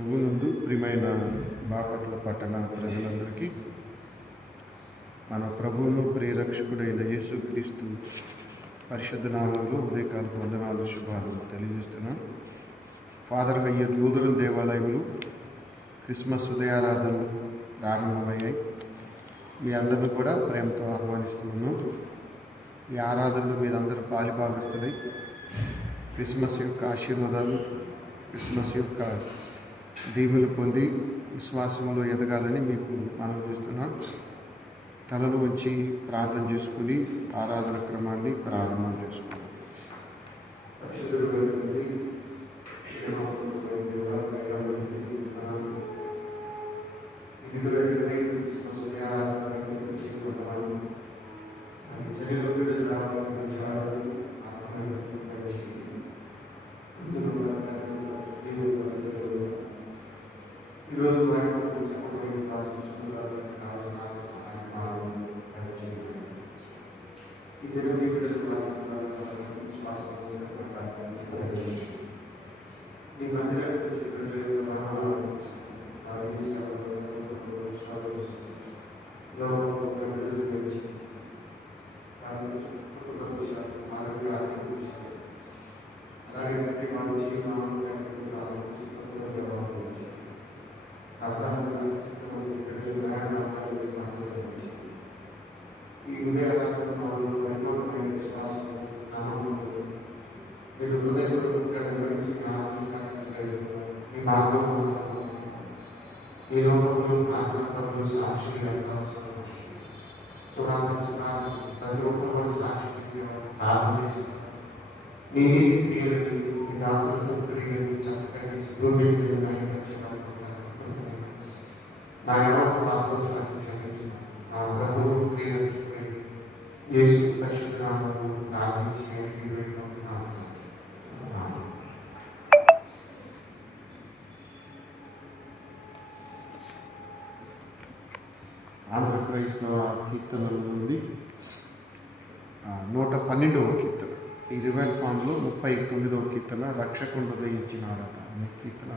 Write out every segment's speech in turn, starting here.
ప్రభునందు ప్రియమైన బాపట్ల పట్టణ ప్రజలందరికీ మన ప్రభువును ప్రియరక్షకుడైన యేసుక్రీస్తు పరిశుద్ధ నామంలో ఉదయకాల వందనాలు శుభాలు తెలియజేస్తున్నాం. ఫాదర్ అయ్యర్ లూథరన్ దేవాలయంలో క్రిస్మస్ ఉదయారాధనలు ప్రారంభమయ్యాయి. మీ అందరినీ కూడా ప్రేమతో ఆహ్వానిస్తున్నాము. ఈ ఆరాధనలు మీరందరూ పాలిభాగస్తులై క్రిస్మస్ యొక్క ఆశీర్వాదాలు, క్రిస్మస్ యొక్క దీవులు పొంది విశ్వాసంలో ఎదగాలని మీకు మనం చూస్తున్నాం. తలలు వచ్చి ప్రార్థన చేసుకుని ఆరాధన క్రమాన్ని ప్రారంభం చేసుకున్నాం. ఈ లోకంలో ఆత్మకములు సాక్షిగా సురాంతరిస్తున్నారు. ప్రతి ఒక్కరు కూడా సాక్షి ప్రార్థన చేస్తున్నారు. నీ నీటి క్రియలకు నీ దాతలతో క్రియలు చక్కగా నా ఎవరు పాపదోషాన్ని క్షమించు. నా ప్రభువు క్రియలు చెప్పి యేసు పరిశుద్ధనామములో ప్రార్థించి ఆంధ్ర క్రైస్తవ కీర్తనల నుండి 112వ కీర్తన, ఈ రివైల్ ఫామ్లో 39వ కీర్తన, రక్షకుడు దయించినాడట అనే కీర్తన.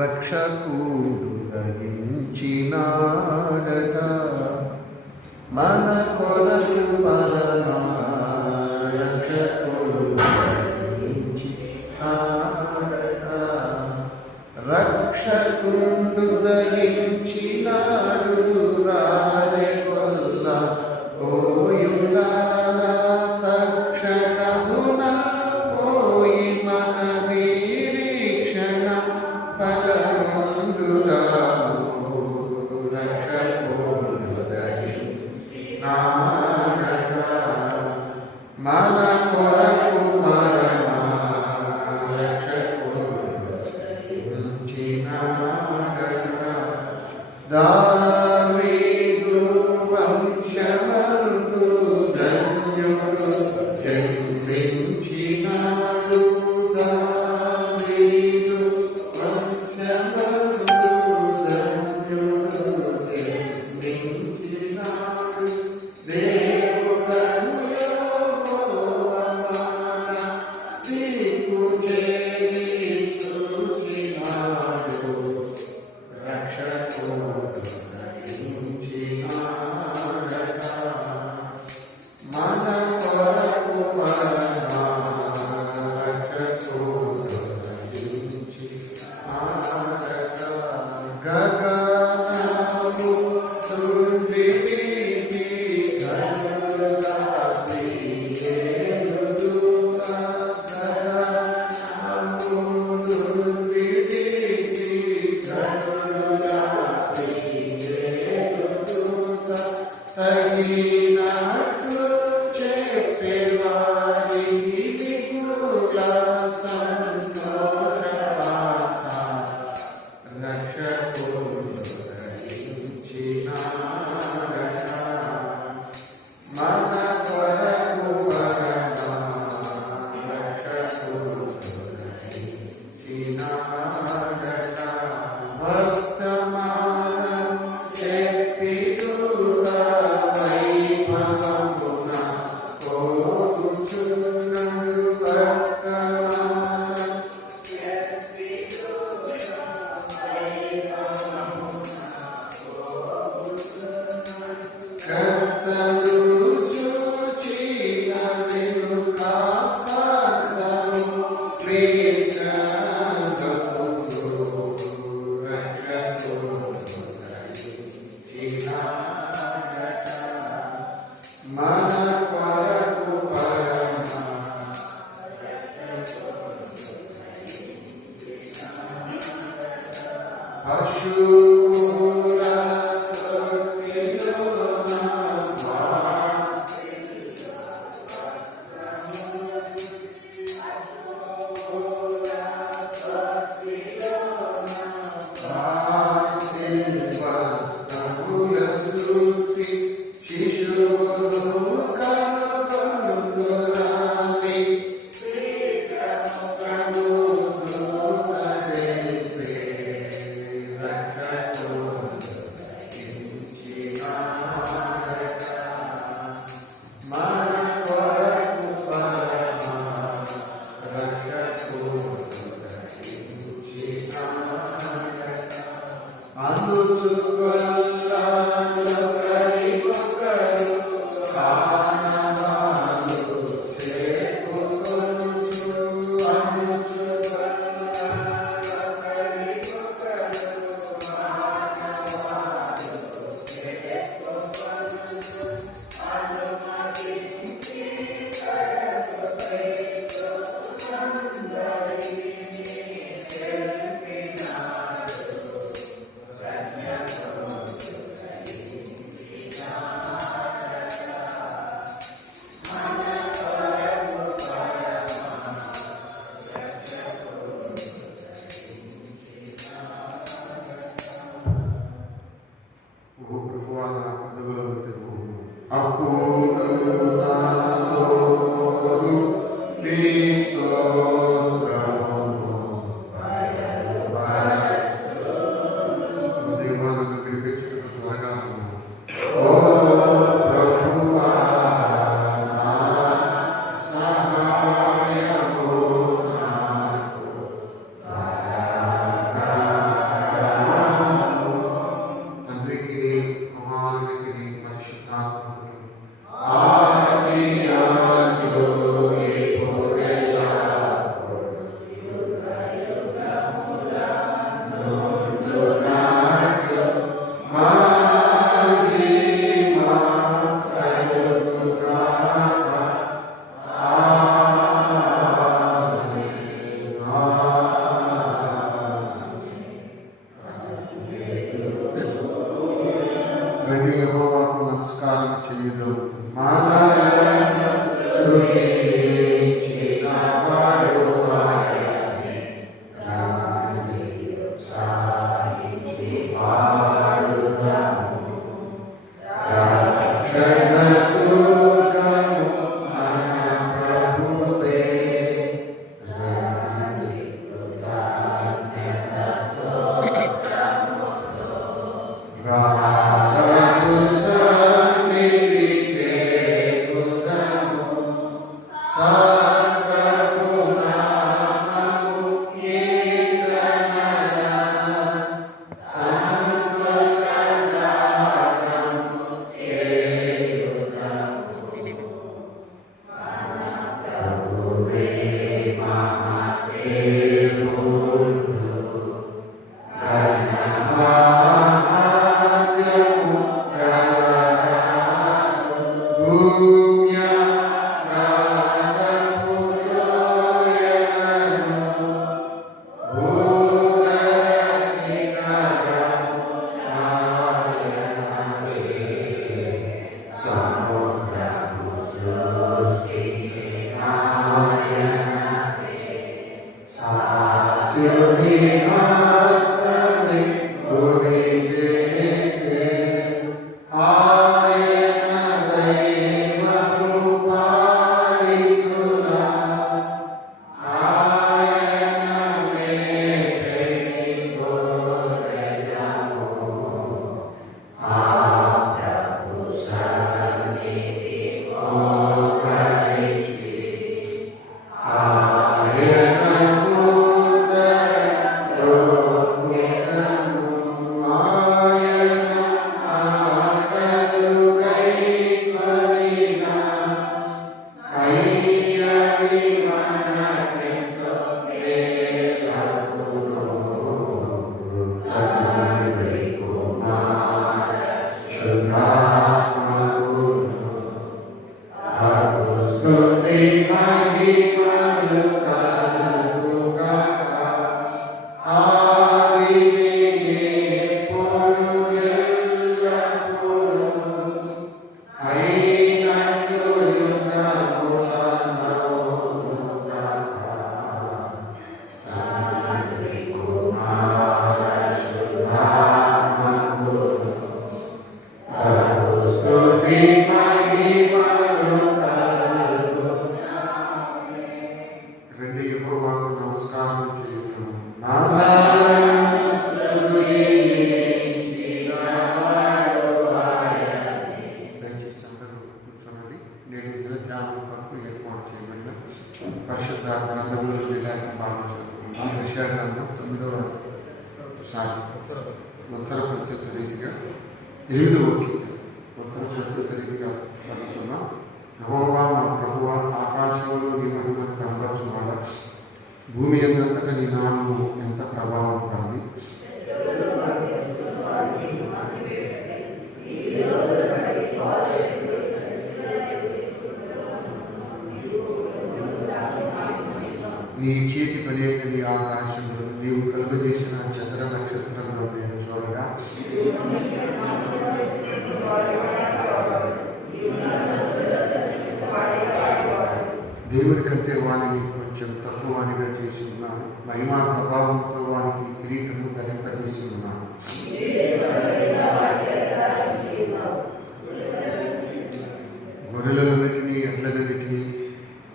రక్షకుడు దయించినాడట మన కొరకు పరమా, రక్షకుడు దయించినాడట, రక్షకుడు దయించినాడు రారే కొల్ల పోయులారా తక్షణమున పోయి మన నిరీక్షణ పదముందురాము. రక్షకుడు దయించినాడట మన కొరకు పరమా, రక్షకుడు దయించినాడట. దావీదు వంశమందు ధన్యుడు జన్మించినాడు. దావీదు వంశమందు ధన్యుడు జన్మించినాడు. దేవుడను యెహోవా దిక్కు చేసి చూచినాడు. రక్షకుడు వర్తమానం చెప్పిరుగా వైభవ రెండు యెహోవాకు నమస్కారం చేయుదుము. దయచేసి అందరూ కూర్చోనండి. నేను దినధ్యానం కొరకు ఏర్పాటు చేయబడిన పరిశుద్ధ గ్రంథంలో లేఖన భాగం చదువుకున్నాను. యెషయా గ్రంథం 9వ సారి ఉత్తర ప్రత్యుత్తర రీతిగా 8వ కీర్తన ఉత్తర ప్రత్యుత్తర రీతిగా చదువుతున్నాం. యెహోవా మా ప్రభువా, ఆకాశంలో నీ మహిమను కనపరచువాడ, భూమి ఎంతంతటా నీ నామము ఎంత ప్రభావం ఉంది. నీ చేతి పని నీ ఆకాశంలో నీవు కలుగు చేసిన చంద్ర నక్షత్రంలో నేను చూడగా దేవుని కంటే వాడిని కొంచెం తక్కువ వాడిగా చేసి ఉన్నాను. మహిమా ప్రభావంతో వానికి కిరీటము ధరింపజేసి ఉన్నాను. గొర్రెలన్నిటినీ, ఎడ్లన్నిటినీ,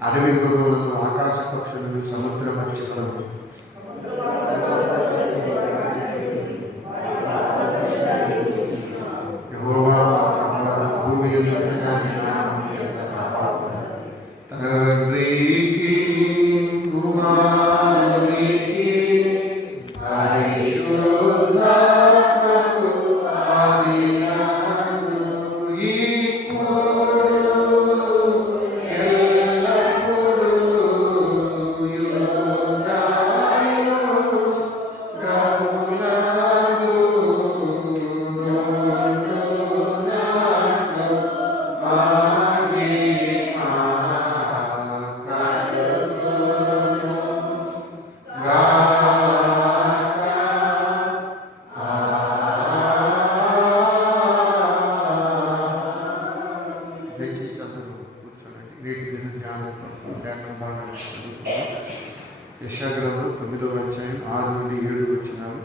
అడవి మృగములను, ఆకాశ పక్షులను, సముద్ర మత్స్యములను, యెహోవా భూమి ఎంతగా నీ నామము ఎంత ప్రభావం. తండ్రికి కుమారునికి పరిశుద్ధాత్మకు ఆదియందు ఇప్పుడు ఎల్లప్పుడూ యుగయుగములందు నుండునట్లు మహిమ కలుగును గాక. దయచేసి అందరూ కూర్చోండి. నేటి దిన ధ్యానం భాగాన్ని చదువుకుందాం. యెషయా గ్రంథం 9వ అధ్యాయం 6 నుండి 7 వచనాలు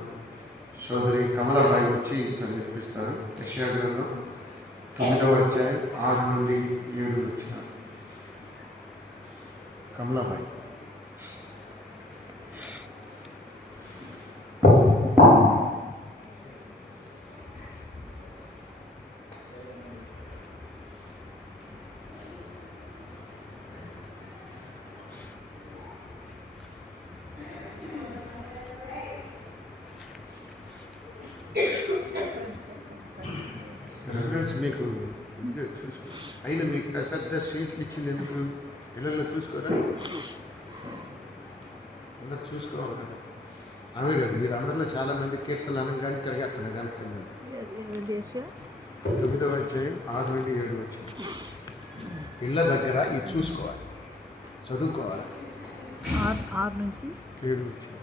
సోదరి కమలాబాయి వచ్చి చదివిపిస్తారు. యెషయా గ్రంథం 9వ అధ్యాయం 6 నుండి 7 వచనాలు. కమలాబాయి. రెఫరెన్స్ మీకు చూసుకో. అయినా మీకు పెద్ద సీట్లు ఇచ్చింది ఎందుకు? పిల్లల్లో చూసుకోరా? అందరు చూసుకోవాలి కదా. అవే కదా మీరు అందరిలో చాలామంది కీర్తనలు అనగానే తిరగేస్తున్నారు కనుక్కున్నాను. 9వ అధ్యాయం 6 నుండి 7 వచ్చింది. పిల్ల దగ్గర ఇది చూసుకోవాలి, చదువుకోవాలి. 6 నుంచి 7 వచ్చింది.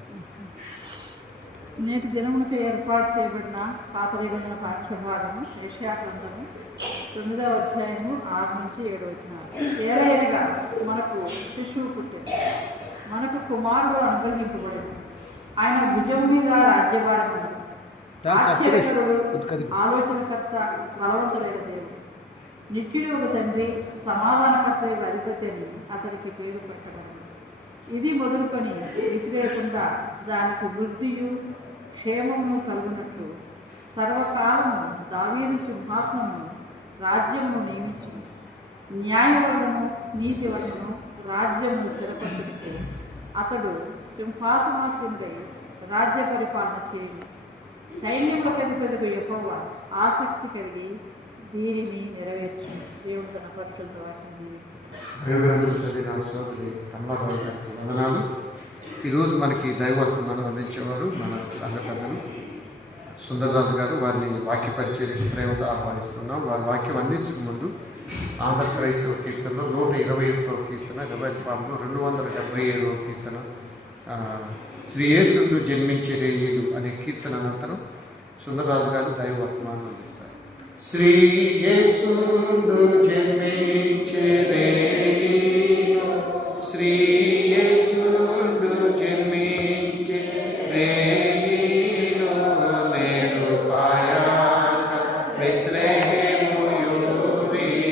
నేటి దినములకు ఏర్పాటు చేయబడిన పాత నిబంధన పాఠ్యభాగము యెషయా గ్రంథము 9వ అధ్యాయము 6 నుంచి 7 వచనాలు. ఏలయనగా మనకు శిశువు పుట్టింది, మనకు కుమారుడు అనుగ్రహింపబడింది, ఆయన భుజం మీద రాజ్యభారం ఉంది. ఆశ్చర్యకరుడు, ఆలోచనకర్త, బలవంతుడైన దేవుడు, నిత్యుడు ఒక తండ్రి, సమాధానకర్త అధిపతి అని అతనికి పేరు పెట్టబడింది. ఇది మొదలుకొని విసిరేయకుండా దానికి వృద్ధియు క్షేమము కలుగునట్లు సర్వకాలము దావీదు సింహాసనము రాజ్యమును నియమించును. న్యాయవర్ణము, నీతి వర్ణము రాజ్యమును స్థిరపరచుటకు అతడు సింహాసనాసుడై రాజ్య పరిపాలన చేయును. సైన్యములకు అధిపతికి యెహోవా ఆసక్తి కలిగి దీనిని నెరవేర్చు. దేవుడు తన పరిశుద్ధ వాక్యాన్ని చదివిన సోదరి కమలాబాయి గారికి వందనాలు. ఈరోజు మనకి దైవవర్తమానం అందించేవారు మన సంఘ పెద్దలు సుందరరాజు గారు. వారిని వాక్య పరిచర్యకు ప్రేమతో ఆహ్వానిస్తున్నాం. వారి వాక్యం అందించక ముందు ఆంధ్ర క్రైస్తవ కీర్తనలో 121వ కీర్తన, గబైపాములో 277వ కీర్తన, శ్రీ యేసుడు జన్మించే రేయులు అనే కీర్తన అనంతరం సుందరరాజు గారు దైవవర్తమానం అందిస్తారు. శ్రీ యేసుడు జన్మించే రేయులు, శ్రీ యేసుడు జన్మించే రేయులు, నేడు పాయాక బెత్లెహేము యూరియా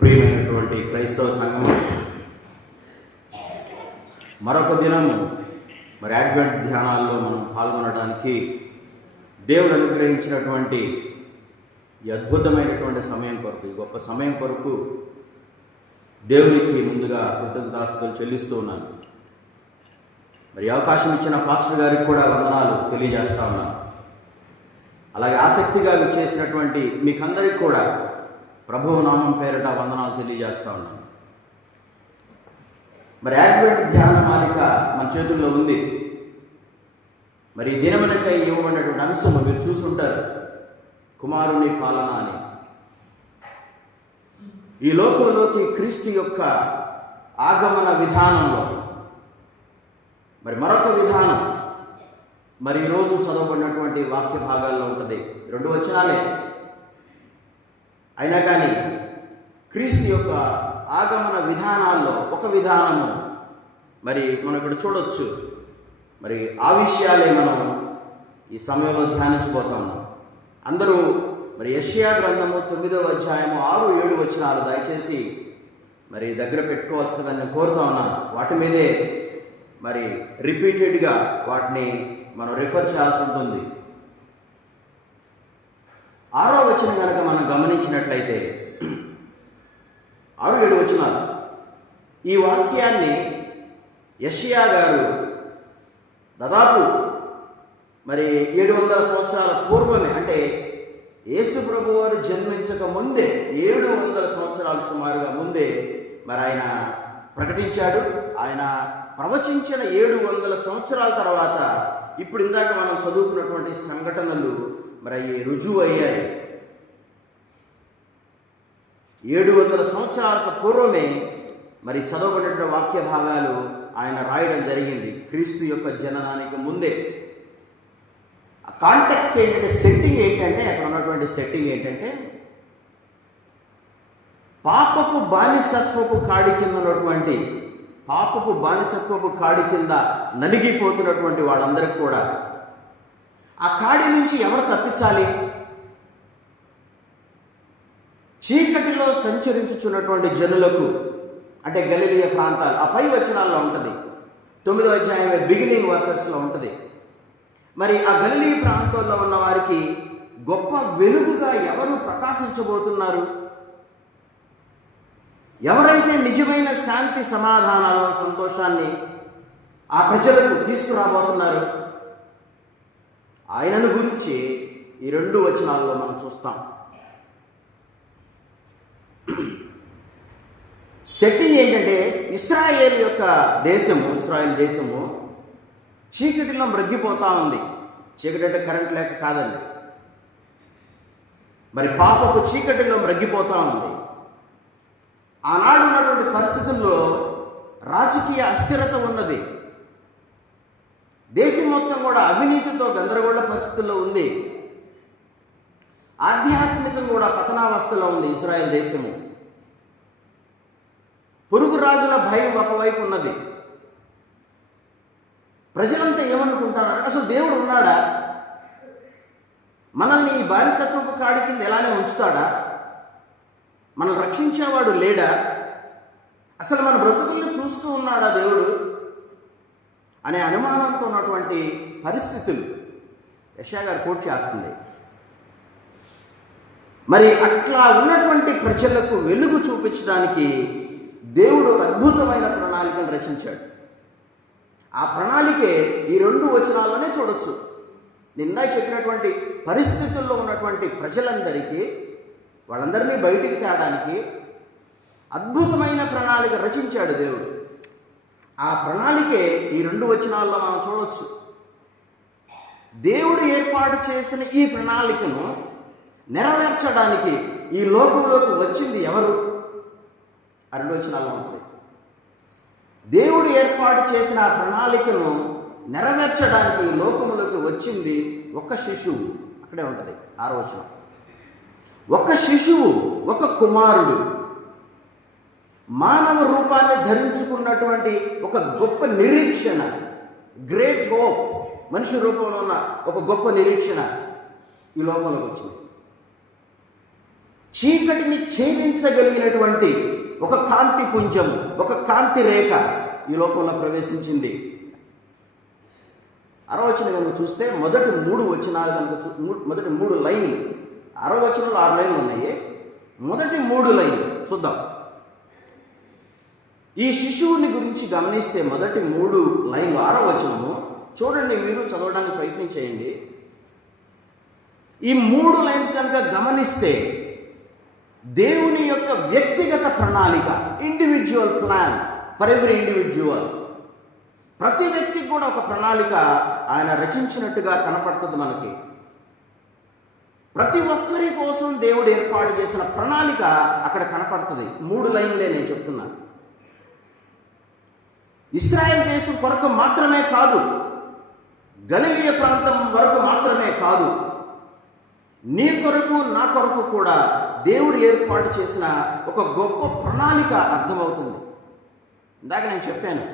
ప్రియమైనటువంటి క్రైస్తవ సంఘం, మరొక దినం మరి అడ్వెంట్ ధ్యానాల్లో మనం పాల్గొనడానికి దేవుడు అనుగ్రహించినటువంటి ఈ అద్భుతమైనటువంటి సమయం కొరకు, ఈ గొప్ప సమయం కొరకు దేవునికి ముందుగా కృతజ్ఞతాస్తుతులు చెల్లిస్తూ ఉన్నాను. మరి అవకాశం ఇచ్చిన పాస్టర్ గారికి కూడా వందనాలు తెలియజేస్తా ఉన్నాను. అలాగే ఆసక్తిగా చేసినటువంటి మీకందరికి కూడా ప్రభువు నామం పేరిట వందనాలు తెలియజేస్తా ఉన్నాను. మరి అడ్వెంట్ ధ్యాన మాలిక మన చేతుల్లో ఉంది. మరి దినమునకై ఇవ్వబడినటువంటి అంశం మీరు చూసుంటారు, కుమారుని పాలన అని. ఈ లోకంలోకి క్రీస్తు యొక్క ఆగమన విధానంలో మరి మరొక విధానం మరి ఈరోజు చదవబడినటువంటి వాక్య భాగాల్లో ఉంటుంది. 2 వచనాలే అయినా కానీ క్రీస్తు యొక్క ఆగమన విధానాల్లో ఒక విధానము మరి మనం ఇక్కడ చూడొచ్చు. మరి ఆ విషయాలే మనం ఈ సమయంలో ధ్యానించబోతా ఉన్నాం. అందరూ మరి యెషయా గ్రంథము 9వ అధ్యాయము 6-7 వచనాలు దయచేసి మరి దగ్గర పెట్టుకోవాల్సిందిగా నేను కోరుతా ఉన్నాను. వాటి మీదే మరి రిపీటెడ్గా వాటిని మనం రిఫర్ చేయాల్సి ఉంటుంది. 6వ వచనం కనుక మనం గమనించినట్లయితే 6-7 వచనాలు, ఈ వాక్యాన్ని యెషయా గారు దాదాపు మరి 700 సంవత్సరాల పూర్వమే, అంటే యేసు ప్రభు వారు జన్మించక ముందే 700 సంవత్సరాలు సుమారుగా ముందే మరి ఆయన ప్రకటించాడు. ఆయన ప్రవచించిన 700 సంవత్సరాల తర్వాత ఇప్పుడు ఇందాక మనం చదువుకున్నటువంటి సంఘటనలు మరి రుజువు అయ్యాయి. 700 సంవత్సరాలకు పూర్వమే మరి చదవబడిన వాక్య భాగాలు ఆయన రాయడం జరిగింది, క్రీస్తు యొక్క జననానికి ముందే. ఆ కాంటెక్స్ట్ ఏంటంటే, సెట్టింగ్ ఏంటంటే, అక్కడ ఉన్నటువంటి సెట్టింగ్ ఏంటంటే, పాపపు బానిసత్వపు కాడి కింద ఉన్నటువంటి, పాపపు బానిసత్వపు కాడి కింద నలిగిపోతున్నటువంటి వాళ్ళందరికీ కూడా ఆ కాడి నుంచి ఎవరు తప్పించాలి? చీకటిలో సంచరించుచున్నటువంటి జనులకు, అంటే గలిలయ ప్రాంతాలు, ఆ పై వచనాల్లో ఉంటుంది, 9వ అధ్యాయం బిగినింగ్ వర్సెస్లో ఉంటుంది. మరి ఆ గలిలీ ప్రాంతంలో ఉన్న వారికి గొప్ప వెలుగుగా ఎవరు ప్రకాశించబోతున్నారు? ఎవరైతే నిజమైన శాంతి సమాధానాలను సంతోషాన్ని ఆ ప్రజలకు తీసుకురాబోతున్నారు? ఆయనను గురించి ఈ 2 వచనాల్లో మనం చూస్తాం. సెట్టింగ్ ఏంటంటే ఇస్రాయేల్ దేశము చీకటిలో మ్రగ్గిపోతా ఉంది. చీకటి అంటే కరెంట్ లేక కాదండి, మరి పాపపు చీకటిలో మ్రగ్గిపోతా ఉంది. ఆనాడు ఉన్నటువంటి పరిస్థితుల్లో రాజకీయ అస్థిరత ఉన్నది. దేశం మొత్తం కూడా అవినీతితో గందరగోళ పరిస్థితుల్లో ఉంది. ఆధ్యాత్మికం కూడా పతనావస్థలో ఉంది ఇశ్రాయేల్ దేశము. పొరుగు రాజుల భయం ఒకవైపు ఉన్నది. ప్రజలంతా ఏమనుకుంటారంటే అసలు దేవుడు ఉన్నాడా? మనల్ని ఈ బానిసత్వపు కాడి కింద ఎలానే ఉంచుతాడా? మనల్ని రక్షించేవాడు లేడా? అసలు మన బ్రతుకుల్ని చూస్తూ ఉన్నాడా దేవుడు అనే అనుమానంతో ఉన్నటువంటి పరిస్థితులు యెషయా గారు కోట్ చేస్తుంది. మరి అట్లా ఉన్నటువంటి ప్రజలకు వెలుగు చూపించడానికి దేవుడు ఒక అద్భుతమైన ప్రణాళికను రచించాడు. ఆ ప్రణాళికే ఈ 2 వచనాల్లోనే చూడొచ్చు. నిందా చెప్పినటువంటి పరిస్థితుల్లో ఉన్నటువంటి ప్రజలందరికీ, వాళ్ళందరినీ బయటికి తేడానికి అద్భుతమైన ప్రణాళిక రచించాడు దేవుడు. ఆ ప్రణాళికే ఈ 2 వచనాల్లో మనం చూడొచ్చు. దేవుడు ఏర్పాటు చేసిన ఈ ప్రణాళికను నెరవేర్చడానికి ఈ లోకంలోకి వచ్చింది ఎవరు? ఆ 2 వచనాల్లో ఉంటుంది. దేవుడు ఏర్పాటు చేసిన ఆ ప్రణాళికను నెరవేర్చడానికి ఈ లోకములోకి వచ్చింది ఒక శిశువు. అక్కడే ఉంటుంది 6వ వచనం. ఒక శిశువు, ఒక కుమారుడు మానవ రూపాన్ని ధరించుకున్నటువంటి ఒక గొప్ప నిరీక్షణ, గ్రేట్ హోప్, మనిషి రూపంలో ఉన్న ఒక గొప్ప నిరీక్షణ ఈ లోకంలోకి వచ్చింది. చీకటిని ఛేదించగలిగినటువంటి ఒక కాంతి పుంజం, ఒక కాంతి రేఖ ఈ లోకంలో ప్రవేశించింది. 6వ వచనం కనుక చూస్తే మొదటి 3 వచనాలు కనుక మొదటి 3 లైన్లు, 6వ వచనంలో 6 లైన్లు ఉన్నాయి. మొదటి 3 లైన్లు చూద్దాం. ఈ శిశువుని గురించి గమనిస్తే మొదటి 3 లైన్లు 6వ వచనము చూడండి, మీరు చదవడానికి ప్రయత్నం చేయండి. ఈ 3 లైన్స్ కనుక గమనిస్తే దేవుని యొక్క వ్యక్తిగత ప్రణాళిక, individual plan for every individual. ప్రతి వ్యక్తికి కూడా ఒక ప్రణాళిక ఆయన రచించినట్టుగా కనపడుతుంది మనకి. ప్రతి ఒక్కరి కోసం దేవుడు ఏర్పాటు చేసిన ప్రణాళిక అక్కడ కనపడుతుంది. 3 లైన్లే నేను చెప్తున్నాను. ఇశ్రాయేల్ దేశం కొరకు మాత్రమే కాదు, గలిలయ ప్రాంతం వరకు మాత్రమే కాదు, నీ కొరకు నా కొరకు కూడా దేవుడు ఏర్పాటు చేసిన ఒక గొప్ప ప్రణాళిక అర్థమవుతుంది. ఇందాక నేను చెప్పాను,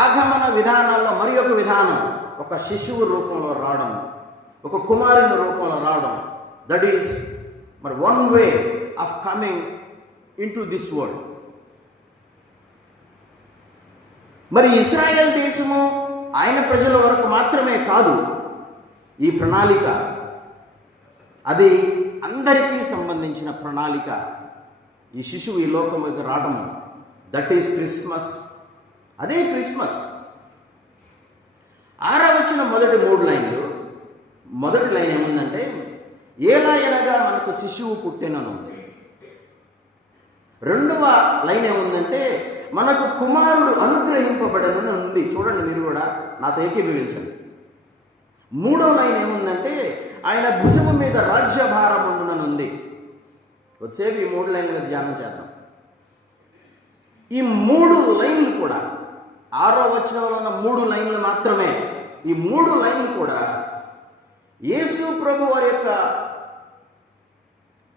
ఆగమన విధానాల్లో మరి ఒక విధానం, ఒక శిశువు రూపంలో రావడం, ఒక కుమారుని రూపంలో రావడం. దట్ ఈస్ మరి one way of coming in to this world. మరి ఇశ్రాయేల్ దేశము ఆయన ప్రజల వరకు మాత్రమే కాదు ఈ ప్రణాళిక, అది అందరికీ సంబంధించిన ప్రణాళిక. ఈ శిశువు ఈ లోకముకి రావడం, దట్ ఈస్ క్రిస్మస్. అదే క్రిస్మస్. 6వ వచనం మొదటి 3 లైన్లు. మొదటి లైన్ ఏముందంటే, ఎలా అనగా మనకు శిశువు పుట్టెనను ఉంది. 2వ లైన్ ఏముందంటే, మనకు కుమారుడు అనుగ్రహింపబడనని ఉంది. చూడండి, మీరు కూడా నాతో ఏకీభవించండి. 3వ లైన్ ఏముందంటే, ఆయన భుజము మీద రాజ్యభారం ఉండునని ఉంది. కొద్దిసేపు ఈ 3 లైన్ల మీద ధ్యానం చేద్దాం. ఈ 3 లైన్లు కూడా 6వ వచనంలో ఉన్న 3 లైన్లు మాత్రమే. ఈ 3 లైన్లు కూడా యేసు ప్రభు వారి యొక్క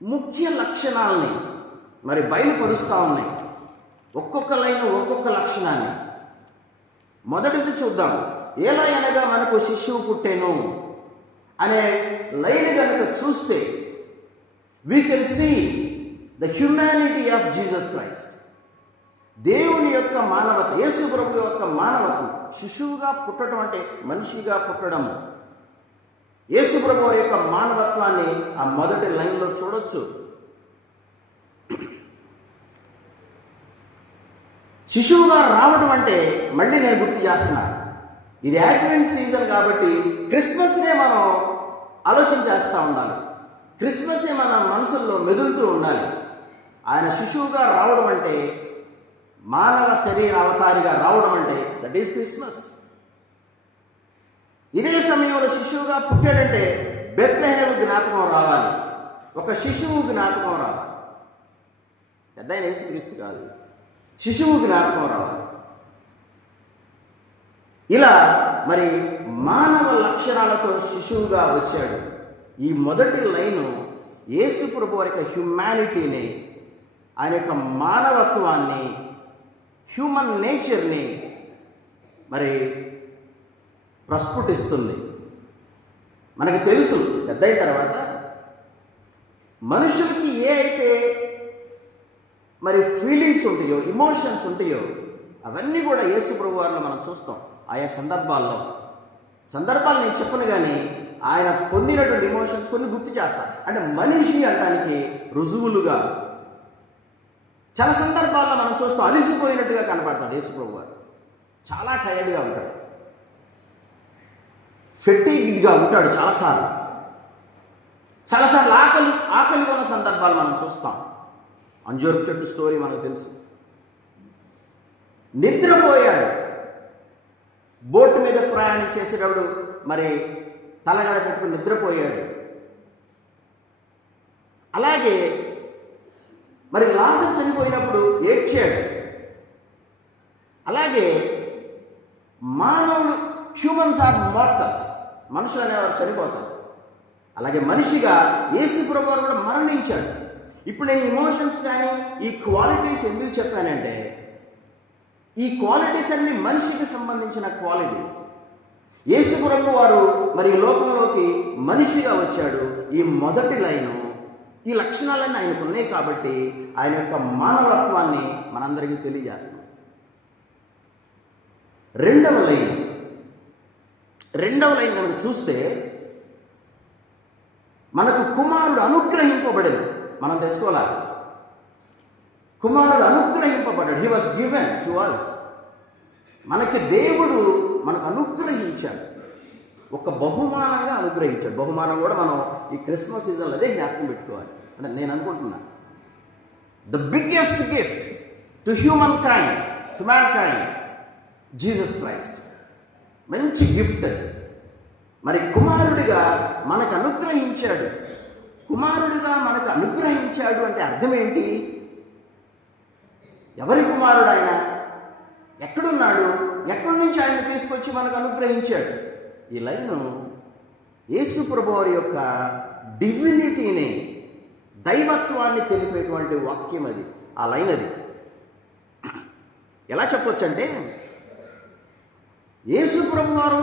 ముఖ్య లక్షణాలని మరి బయలుపరుస్తూ ఉన్నాయి. ఒక్కొక్క లైన్ ఒక్కొక్క లక్షణాన్ని. మొదటిది చూద్దాం. ఎలా అనగా మనకు శిశువు పుట్టెను అనే లైన్ కనుక చూస్తే we can see the humanity of Jesus Christ. దేవుని యొక్క మానవత, యేసు ప్రభు యొక్క మానవత్వం. శిశువుగా పుట్టడం అంటే మనిషిగా పుట్టడం, యేసు ప్రభువు యొక్క మానవత్వాన్ని ఆ మొదటి లైన్లో చూడొచ్చు. శిశువుగా రావడం అంటే మళ్ళీ నేను గుర్తు చేస్తున్నా, ఇది అడ్వెంట్ సీజన్ కాబట్టి క్రిస్మస్నే మనం ఆలోచన చేస్తూ ఉండాలి. క్రిస్మసే మన మనసుల్లో మెదులుతూ ఉండాలి. ఆయన శిశువుగా రావడం అంటే, మానవ శరీర అవతారిగా రావడం అంటే దట్ ఈస్ క్రిస్మస్. ఇదే సమయంలో శిశువుగా పుట్టాడంటే బెత్లెహేము జ్ఞాపకం రావాలి, ఒక శిశువు జ్ఞాపకం రావాలి. పెద్ద ఆయన యేసుక్రీస్తు కాదు, శిశువు జ్ఞాపకం రావాలి. ఇలా మరి మానవ లక్షణాలతో శిశువుగా వచ్చాడు. ఈ మొదటి లైను యేసు ప్రభువు యొక్క హ్యుమానిటీని, ఆయన యొక్క మానవత్వాన్ని, హ్యూమన్ నేచర్ని మరి ప్రస్ఫుటిస్తుంది. మనకు తెలుసు పెద్ద అయిన తర్వాత మనుషులకి ఏ అయితే మరి ఫీలింగ్స్ ఉంటాయో, ఇమోషన్స్ ఉంటాయో, అవన్నీ కూడా యేసు ప్రభు వారిలో మనం చూస్తాం. ఆయా సందర్భాలు నేను చెప్పను, కానీ ఆయన పొందినటువంటి ఇమోషన్స్ కొన్ని గుర్తు చేస్తారు. అంటే మనిషి అనడానికి రుజువులుగా చాలా సందర్భాల్లో మనం చూస్తాం. అలిసిపోయినట్టుగా కనపడతాడు యేసు ప్రభు వారు, చాలా టైర్డ్గా ఉంటాడు, ఫెటీగ్డ్గా ఉంటాడు. చాలాసార్లు ఆకలి ఉన్న సందర్భాలు మనం చూస్తాం. అంజూరపు చెట్టు స్టోరీ మనకు తెలుసు. నిద్రపోయాడు, బోటు మీద ప్రయాణం చేసేటప్పుడు మరి తలగడ పెట్టుకుని నిద్రపోయాడు. అలాగే మరి లాజరు చనిపోయినప్పుడు ఏడ్చాడు. అలాగే మానవుడు, హ్యూమన్స్ ఆర్ మార్టల్స్, మనుషులు అనేవారు చనిపోతారు. అలాగే మనిషిగా యేసు ప్రభువు వారు కూడా మరణించాడు. ఇప్పుడు నేను ఇమోషన్స్ కానీ ఈ క్వాలిటీస్ ఎందుకు చెప్పానంటే, ఈ క్వాలిటీస్ అన్ని మనిషికి సంబంధించిన క్వాలిటీస్. యేసు ప్రభువు వారు మరి ఈ లోకంలోకి మనిషిగా వచ్చాడు. ఈ మొదటి లైను, ఈ లక్షణాలన్నీ ఆయనకు ఉన్నాయి కాబట్టి ఆయన యొక్క మానవత్వాన్ని మనందరికీ తెలియజేస్తున్నాం. రెండవ లైన్ కనుక చూస్తే, మనకు కుమారుడు అనుగ్రహింపబడేది మనం తెలుసుకోవాలి. కుమారుడు అనుగ్రహింపబడ్డాడు. He was given to us. మనకి దేవుడు మనకు అనుగ్రహించాడు, ఒక బహుమానంగా అనుగ్రహించాడు. బహుమానం కూడా మనం ఈ క్రిస్మస్ సీజన్లో అదే జ్ఞాపకం పెట్టుకోవాలి. అంటే నేను అనుకుంటున్నా, the biggest gift to human kind, to man kind, Jesus Christ. మంచి గిఫ్ట్ అది. మరి కుమారుడిగా మనకు అనుగ్రహించాడు. కుమారుడిగా మనకు అనుగ్రహించాడు అంటే అర్థం ఏంటి? ఎవరి కుమారుడు ఆయన? ఎక్కడున్నాడు? ఎక్కడి నుంచి ఆయన తీసుకొచ్చి మనకు అనుగ్రహించాడు? ఈ లైను యేసు ప్రభువారి యొక్క డివినిటీని, దైవత్వాన్ని తెలిపేటువంటి వాక్యం అది. ఆ లైన్ అది. ఎలా చెప్పొచ్చు అంటే, యేసు ప్రభువారు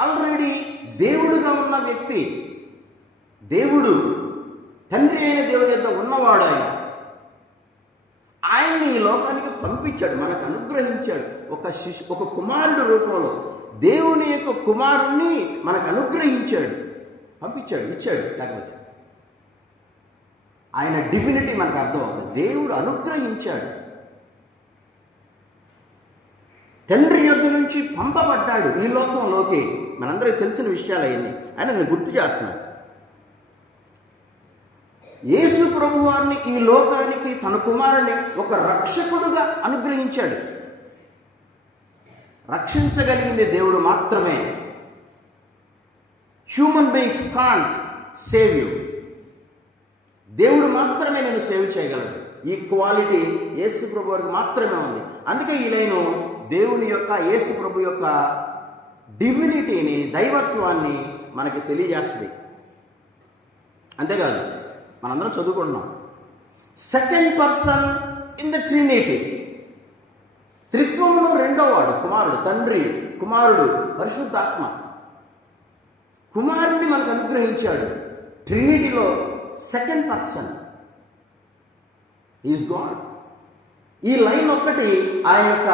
ఆల్రెడీ దేవుడుగా ఉన్న వ్యక్తి. దేవుడు, తండ్రి అయిన దేవుని యొద్ద ఉన్నవాడు ఆయన. ఆయన్ని ఈ లోకానికి పంపించాడు, మనకు అనుగ్రహించాడు. ఒక కుమారుడు రూపంలో దేవుని యొక్క కుమారుణ్ణి మనకు అనుగ్రహించాడు, పంపించాడు, ఇచ్చాడు. లేకపోతే ఆయన డివినిటీ మనకు అర్థం అవుతుంది. దేవుడు అనుగ్రహించాడు, తండ్రి యొద్ద నుంచి పంపబడ్డాడు ఈ లోకంలోకి. మనందరికీ తెలిసిన విషయాలు అవన్నీ ఆయన నేను గుర్తు చేస్తున్నాను. యేసు ప్రభు వారిని ఈ లోకానికి, తన కుమారుని ఒక రక్షకుడుగా అనుగ్రహించాడు. రక్షించగలిగింది దేవుడు మాత్రమే. Human beings can't save you. దేవుడు మాత్రమే నేను సేవ్ చేయగలడు. ఈ క్వాలిటీ యేసు ప్రభు వారికి మాత్రమే ఉంది. అందుకే ఈ లైను దేవుని యొక్క, యేసు ప్రభు యొక్క డివినిటీని, దైవత్వాన్ని మనకి తెలియజేస్తుంది. అంతేకాదు, మనందరం చదువుకుంటున్నాం, second person in the trinity. త్రిత్వంలో రెండో వాడు కుమారుడు. తండ్రి, కుమారుడు, పరిశుద్ధాత్మ. కుమారుడిని మనకు అనుగ్రహించాడు. ట్రినిటీలో సెకండ్ పర్సన్ ఈజ్ గాడ్. ఈ లైన్ ఒక్కటి ఆయన యొక్క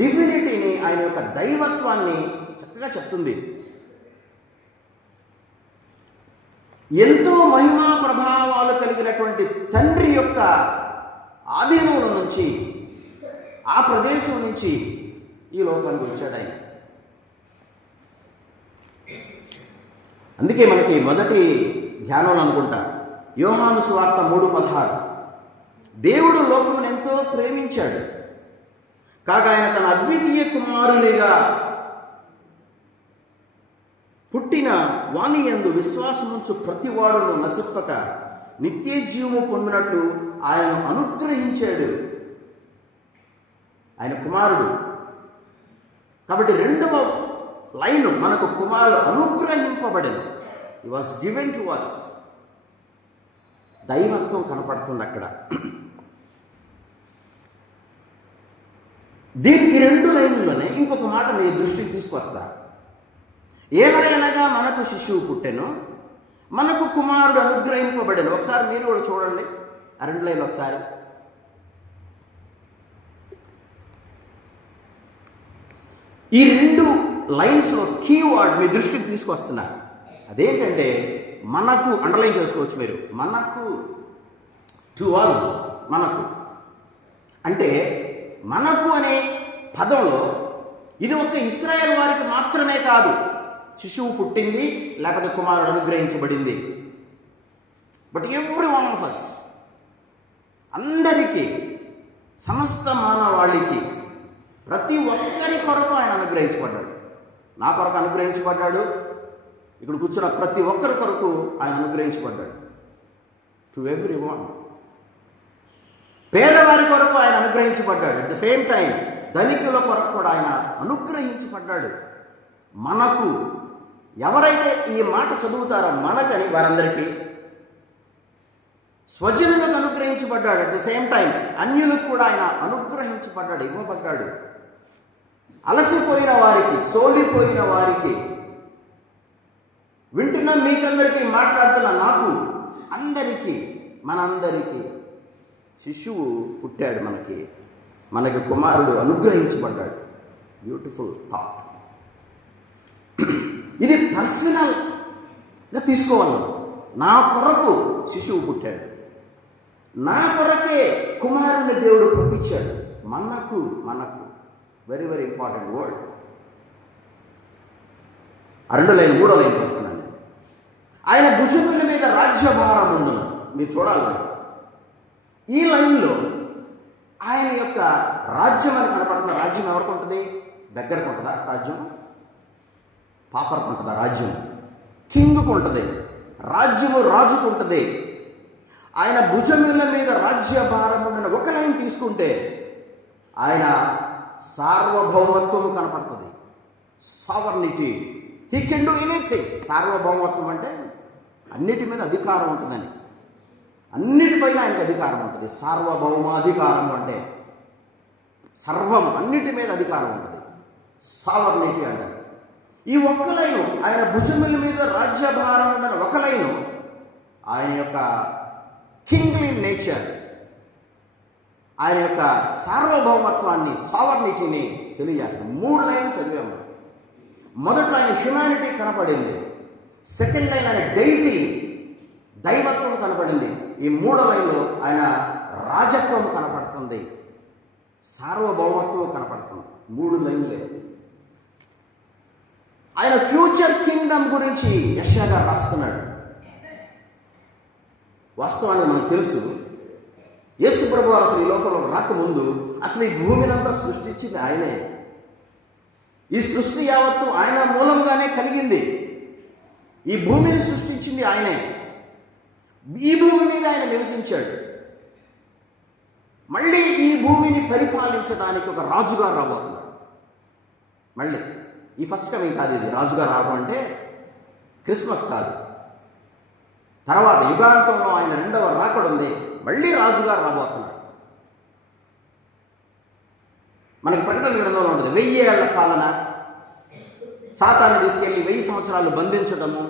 డివినిటీని, ఆయన యొక్క దైవత్వాన్ని చక్కగా చెప్తుంది. ఎంతో మహిమా ప్రభావాలు కలిగినటువంటి తండ్రి యొక్క ఆధీనంలో నుంచి, ఆ ప్రదేశం నుంచి ఈ లోకానికి వచ్చాడు ఆయన. అందుకే మనకి మొదటి ధ్యానంలో అనుకుంటా, యోహాను సువార్త 3:16, దేవుడు లోకమును ఎంతో ప్రేమించాడు కాగా ఆయన తన అద్వితీయ కుమారునిగా పుట్టిన వాని యందు విశ్వాసముంచు ప్రతివాడును నశింపక నిత్య జీవము పొందినట్లు ఆయన అనుగ్రహించాడు. ఆయన కుమారుడు కాబట్టి రెండవ లైన్ మనకు కుమారుడు అనుగ్రహింపబడింది. He was given to us. దైవత్వం కనపడుతుంది అక్కడ. ఈ రెండు లైన్లోనే ఇంకొక మాట మీ దృష్టికి తీసుకొస్తా. ఏలయనగా మనకు శిశువు పుట్టెను, మనకు కుమారుడు అనుగ్రహింపబడెను. ఒకసారి మీరు కూడా చూడండి ఆ రెండు లైన్లు ఒకసారి. ఈ రెండు లైన్స్లో కీవర్డ్ మీ దృష్టికి తీసుకొస్తున్నా. అదేంటంటే మనకు, అండర్లైన్ చేసుకోవచ్చు మీరు, మనకు, టు us, మనకు అంటే మనకు అనే పదంలో ఇది ఒక ఇశ్రాయేలు వారికి మాత్రమే కాదు శిశువు పుట్టింది లేకపోతే కుమారుడు అనుగ్రహించబడింది. But every one of us, అందరికీ, సమస్త మానవాళికి, ప్రతి ఒక్కరి కొరకు ఆయన అనుగ్రహించబడ్డాడు. నా కొరకు అనుగ్రహించబడ్డాడు, ఇక్కడ కూర్చున్న ప్రతి ఒక్కరి కొరకు ఆయన అనుగ్రహించబడ్డాడు. To every one. పేదవారి కొరకు ఆయన అనుగ్రహించబడ్డాడు. అట్ ద సేమ్ టైం ధనికుల కొరకు కూడా ఆయన అనుగ్రహించబడ్డాడు. మనకు, ఎవరైతే ఈ మాట చదువుతారో మనకని వారందరికీ, స్వజనులకు అనుగ్రహించబడ్డాడు. అట్ ద సేమ్ టైం అన్యులకు కూడా ఆయన అనుగ్రహించబడ్డాడు, ఇవ్వబడ్డాడు. అలసిపోయిన వారికి, సోలిపోయిన వారికి, వింటున్న మీకందరికీ, మాట్లాడుతున్న నాకు, అందరికీ, మనందరికీ శిశువు పుట్టాడు. మనకి కుమారుడు అనుగ్రహించబడ్డాడు. Beautiful thought. ఇది పర్సనల్గా తీసుకోవాలి. నా కొరకు శిశువు పుట్టాడు, నా కొరకే కుమారుని దేవుడు పంపించాడు. మనకు వెరీ వెరీ ఇంపార్టెంట్ వర్డ్. రెండు లైన్, మూడో లైన్ వస్తున్నాను. ఆయన భుజముల మీద రాజ్యభారం ఉండును. మీరు చూడాలి, ఈ లైన్లో ఆయన యొక్క రాజ్యం అని కనపడుతున్న రాజ్యం ఎవరికి ఉంటుంది? దగ్గరకు ఉంటుందా రాజ్యం? పాపరకు ఉంటుందా రాజ్యం? కింగ్కు ఉంటుంది. రాజ్యము రాజుకు ఉంటుంది. ఆయన భుజముల మీద రాజ్యభారం ఉండిన ఒక లైన్ తీసుకుంటే ఆయన సార్వభౌమత్వము కనపడుతుంది. Sovereignty. He can do anything. సార్వభౌమత్వం అంటే అన్నిటి మీద అధికారం ఉంటుందని, అన్నిటిపైన ఆయనకు అధికారం ఉంటుంది. సార్వభౌమాధికారం అంటే సర్వం, అన్నిటి మీద అధికారం ఉంటుంది. సావర్నిటీ అంటారు. ఈ ఒక్క లైను, ఆయన భుజముల మీద రాజ్యభారం ఉన్న ఒక లైను ఆయన యొక్క కింగ్లీ నేచర్, ఆయన యొక్క సార్వభౌమత్వాన్ని, సావర్నిటీని తెలియజేస్తాం. 3 లైన్లు చదివాము. మొదట్లో ఆయన హ్యుమానిటీ కనపడింది. సెకండ్ లైన్ ఆయన డెయిటీ, దైవత్వం కనపడింది. ఈ 3వ లైన్లో ఆయన రాజత్వం కనపడుతుంది, సార్వభౌమత్వం కనపడుతుంది. 3 లైన్లే. ఆయన ఫ్యూచర్ కింగ్డమ్ గురించి యెషయా గారు రాస్తున్నాడు. వాస్తవానికి మనకు తెలుసు, యేసు ప్రభువు అసలు ఈ లోకంలో రాకముందు అసలు ఈ భూమినంతా సృష్టించింది ఆయనే. ఈ సృష్టి యావత్తు ఆయన మూలంగానే కలిగింది. ఈ భూమిని సృష్టించింది ఆయనే. ఈ భూమి మీద ఆయన నివసించాడు. మళ్ళీ ఈ భూమిని పరిపాలించడానికి ఒక రాజుగా రాబోతున్నాడు. మళ్ళీ ఈ ఫస్ట్ కమింగ్ కాదు, ఇది రాజుగా రావడం అంటే క్రిస్మస్ కాదు. తర్వాత యుగాంతంలో ఆయన 2వ రాకడ ఉంది, మళ్ళీ రాజుగా రాబోతున్నాడు. మనకి ప్రకటన గ్రంథంలో ఉంటుంది 1000 ఏళ్ల పాలన, సాతాన్ని తీసుకెళ్ళి 1000 సంవత్సరాలు బంధించడము,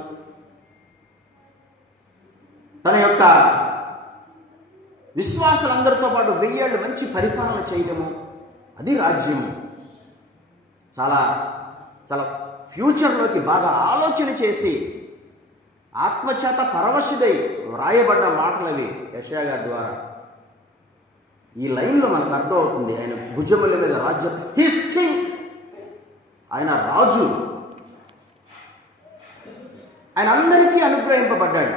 తన యొక్క విశ్వాసులందరితో పాటు 1000 ఏళ్ళు మంచి పరిపాలన చేయడము, అది రాజ్యము. చాలా చాలా ఫ్యూచర్లోకి బాగా ఆలోచన చేసి ఆత్మచేత పరవశుడై వ్రాయబడ్డ మాటలవి యెషయా గారి ద్వారా. ఈ లైన్లో మనకు అర్థమవుతుంది ఆయన భుజముల మీద రాజ్యం, హిస్ కింగ్, ఆయన రాజు, ఆయన అందరికీ అనుగ్రహింపబడ్డాడు,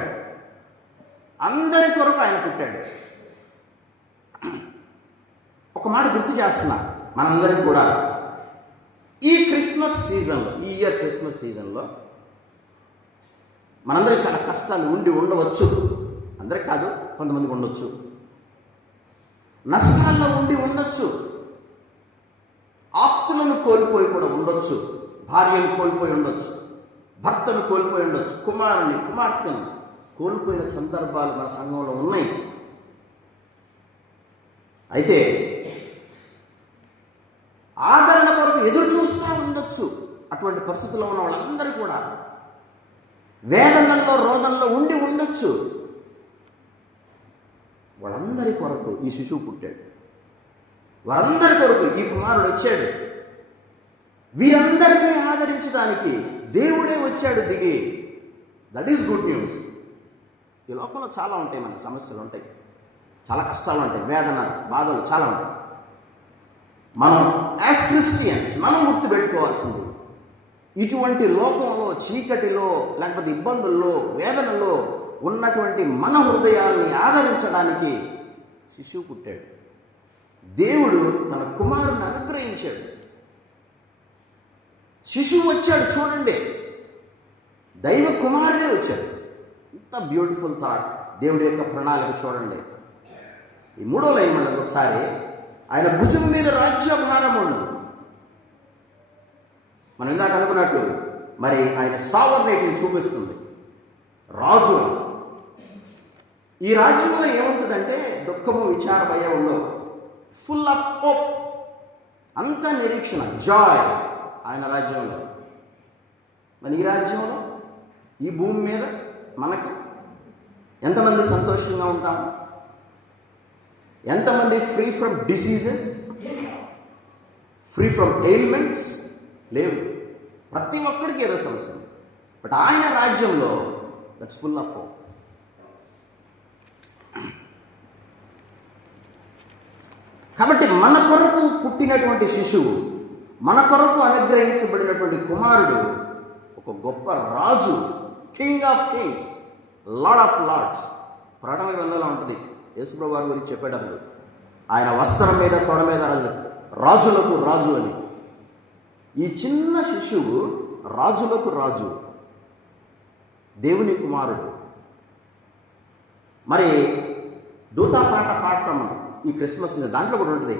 అందరి కొరకు ఆయన పుట్టాడు. ఒక మాట గుర్తు చేస్తున్నా మనందరికి కూడా, ఈ క్రిస్మస్ సీజన్లో, ఈ ఇయర్ క్రిస్మస్ సీజన్లో మనందరికి చాలా కష్టాలు ఉండి ఉండవచ్చు. అందరికి కాదు, కొంతమందికి ఉండొచ్చు. నష్టాల్లో ఉండి ఉండొచ్చు. ఆప్తులను కోల్పోయి కూడా ఉండొచ్చు. భార్యను కోల్పోయి ఉండొచ్చు, భర్తను కోల్పోయి ఉండొచ్చు, కుమారుని కుమార్తెను కోల్పోయిన సందర్భాలు మన సంఘంలో ఉన్నాయి. అయితే ఆదరణ కొరకు ఎదురు చూస్తూ ఉండొచ్చు. అటువంటి పరిస్థితుల్లో ఉన్న వాళ్ళందరూ కూడా వేదనల్లో రోదనలో ఉండి ఉండొచ్చు. వాళ్ళందరి కొరకు ఈ శిశువు పుట్టాడు, వారందరి కొరకు ఈ కుమారుడు వచ్చాడు. వీరందరినీ ఆదరించడానికి దేవుడే వచ్చాడు దిగి. That is good news. ఈ లోకంలో చాలా ఉంటాయి, మనకి సమస్యలు ఉంటాయి, చాలా కష్టాలు ఉంటాయి, వేదన బాధలు చాలా ఉంటాయి. మనం యాజ్ క్రిస్టియన్స్ మనం గుర్తుపెట్టుకోవాల్సింది, ఇటువంటి లోకంలో చీకటిలో లేకపోతే ఇబ్బందుల్లో వేదనలో ఉన్నటువంటి మన హృదయాల్ని ఆదరించడానికి శిశువు పుట్టాడు. దేవుడు తన కుమారుని అనుగ్రహించాడు. శిశువు వచ్చాడు, చూడండి, దైవ కుమారుడే వచ్చాడు. ఇంత బ్యూటిఫుల్ థాట్, దేవుడి యొక్క ప్రణాళిక చూడండి. ఈ 3వ లైన్ మనకు ఒకసారి, ఆయన భుజం మీద రాజ్యభారం ఉండదు. మనం ఇందాక అనుకున్నట్టు మరి ఆయన సావర్నైటీని చూపిస్తుంది, రాజు. ఈ రాజ్యంలో ఏముంటుందంటే దుఃఖము విచార భయం ఉండవు, ఫుల్ ఆఫ్ హోప్, అంత నిరీక్షణ, జాయ్ ఆయన రాజ్యంలో. మరి ఈ రాజ్యంలో ఈ భూమి మీద మనకి ఎంతమంది సంతోషంగా ఉంటాము? ఎంతమంది free from diseases, free from ailments? లేవు. ప్రతి ఒక్కడికి ఏదో సమస్య. బట్ ఆయన రాజ్యంలో దట్స్ ఫుల్ ఆఫ్ హోప్. కాబట్టి మన కొరకు పుట్టినటువంటి శిశువు, మన కొరకు అనుగ్రహించబడినటువంటి కుమారుడు ఒక గొప్ప రాజు, king of kings, lord of lords. ప్రకటన గ్రంథంలో ఉంటుంది, యేసుప్రభు వారి గురించి చెప్పేటప్పుడు ఆయన వస్త్రం మీద తొడ మీద రాజులకు రాజు అని. ఈ చిన్న శిశువు రాజులకు రాజు, దేవుని కుమారుడు. మరి దూతా పాట పాడతాం మనం ఈ క్రిస్మస్. దాంట్లో కూడా ఉంటుంది,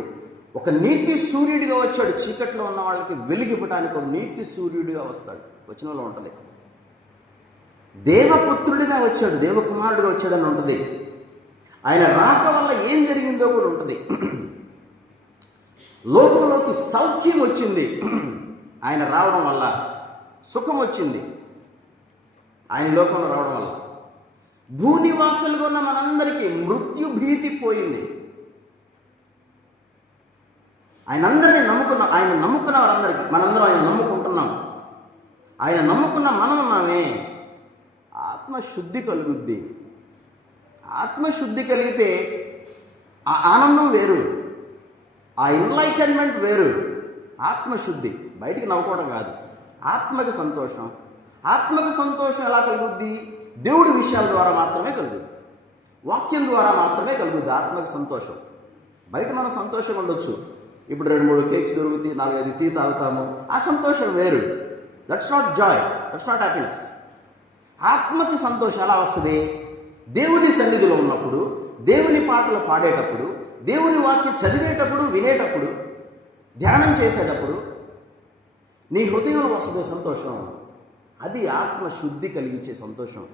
ఒక నీతి సూర్యుడిగా వచ్చాడు, చీకట్లో ఉన్న వాళ్ళకి వెలుగివ్వడానికి ఒక నీతి సూర్యుడిగా వస్తాడు. వచనంలో ఉంటుంది, దేవపుత్రుడిగా వచ్చాడు, దేవకుమారుడిగా వచ్చాడని ఉంటుంది. ఆయన రాక వల్ల ఏం జరిగిందో కూడా ఉంటుంది. లోకంలోకి సౌఖ్యం వచ్చింది ఆయన రావడం వల్ల, సుఖం వచ్చింది ఆయన లోకంలో రావడం వల్ల. భూనివాసులుగా ఉన్న మనందరికీ మృత్యు భీతి పోయింది. ఆయన నమ్ముకున్న వారందరికీ, మనందరం ఆయన నమ్ముకుంటున్నాం. ఆయన నమ్ముకున్న మనం ఉన్నామే, ఆత్మశుద్ధి కలుగుద్ది. ఆత్మశుద్ధి కలిగితే ఆ ఆనందం వేరు, ఆ ఎన్లైటన్మెంట్ వేరు. ఆత్మశుద్ధి బయటికి నవ్వుకోవడం కాదు, ఆత్మకి సంతోషం. ఆత్మకి సంతోషం ఎలా కలుగుద్ది? దేవుడి విషయాల ద్వారా మాత్రమే కలుగుద్ది, వాక్యం ద్వారా మాత్రమే కలుగుద్ది ఆత్మకి సంతోషం. బయట మనం సంతోషంగా ఉండొచ్చు, ఇప్పుడు 2-3 కేక్స్ దొరుకుతాయి, 4-5 టీ తాగుతాము, ఆ సంతోషం వేరు. That's not Joy, that's not happiness. ఆత్మకి సంతోషం ఎలా వస్తుంది? దేవుని సన్నిధిలో ఉన్నప్పుడు, దేవుని పాటలు పాడేటప్పుడు, దేవుని వాక్యం చదివేటప్పుడు, వినేటప్పుడు, ధ్యానం చేసేటప్పుడు నీ హృదయంలో వస్తుంది సంతోషం. అది ఆత్మశుద్ధి కలిగించే సంతోషం.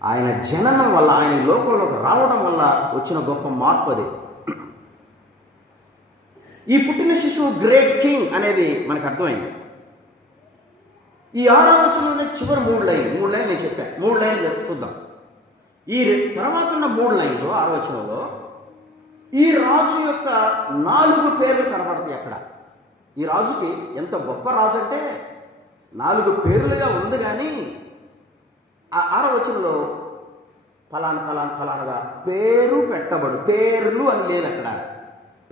ఆయన జననం వల్ల, ఆయన లోకంలోకి రావడం వల్ల వచ్చిన గొప్ప మార్పు అది. ఈ పుట్టిన శిశువు గ్రేట్ కింగ్ అనేది మనకు అర్థమైంది. ఈ 6వ వచనంలోనే చివరి 3 లైన్లు నేను చెప్పాను. 3 లైన్లు చూద్దాం. ఈ తర్వాత ఉన్న 3 లైన్లు 6వ వచనంలో ఈ రాజు యొక్క 4 పేర్లు కనబడతాయి అక్కడ. ఈ రాజుకి ఎంత గొప్ప రాజు అంటే 4 పేర్లుగా ఉంది, కానీ ఆ 6వ వచనంలో ఫలానగా పేరు పెట్టబడు, పేర్లు అని లేదు అక్కడ,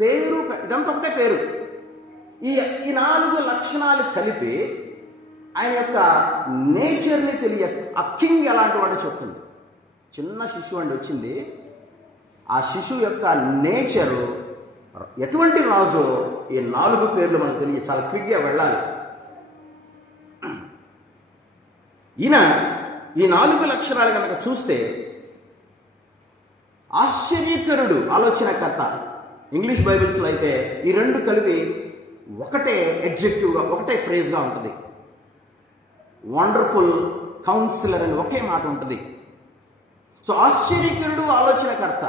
పేరు ఇదంతా ఒకటే పేరు. ఈ 4 లక్షణాలు కలిపి ఆయన యొక్క నేచర్ని తెలియజేస్తుంది. ఆ కింగ్ ఎలాంటి వాడో చెప్తుంది. చిన్న శిశువు అండి వచ్చింది, ఆ శిశువు యొక్క నేచరు ఎటువంటి రాజు ఈ 4 పేర్లు మనకు తెలియ. చాలా క్విక్గా వెళ్ళాలి. ఈయన ఈ 4 లక్షణాలు కనుక చూస్తే ఆశ్చర్యకరుడు, ఆలోచనకర్త. ఇంగ్లీష్ బైబిల్స్లో అయితే ఈ 2 కలిపి ఒకటే ఎడ్జెక్టివ్గా, ఒకటే ఫ్రేజ్గా ఉంటుంది. వండర్ఫుల్ కౌన్సిలర్ అని ఒకే మాట ఉంటుంది. సో ఆశ్చర్యకరుడు, ఆలోచనకర్త,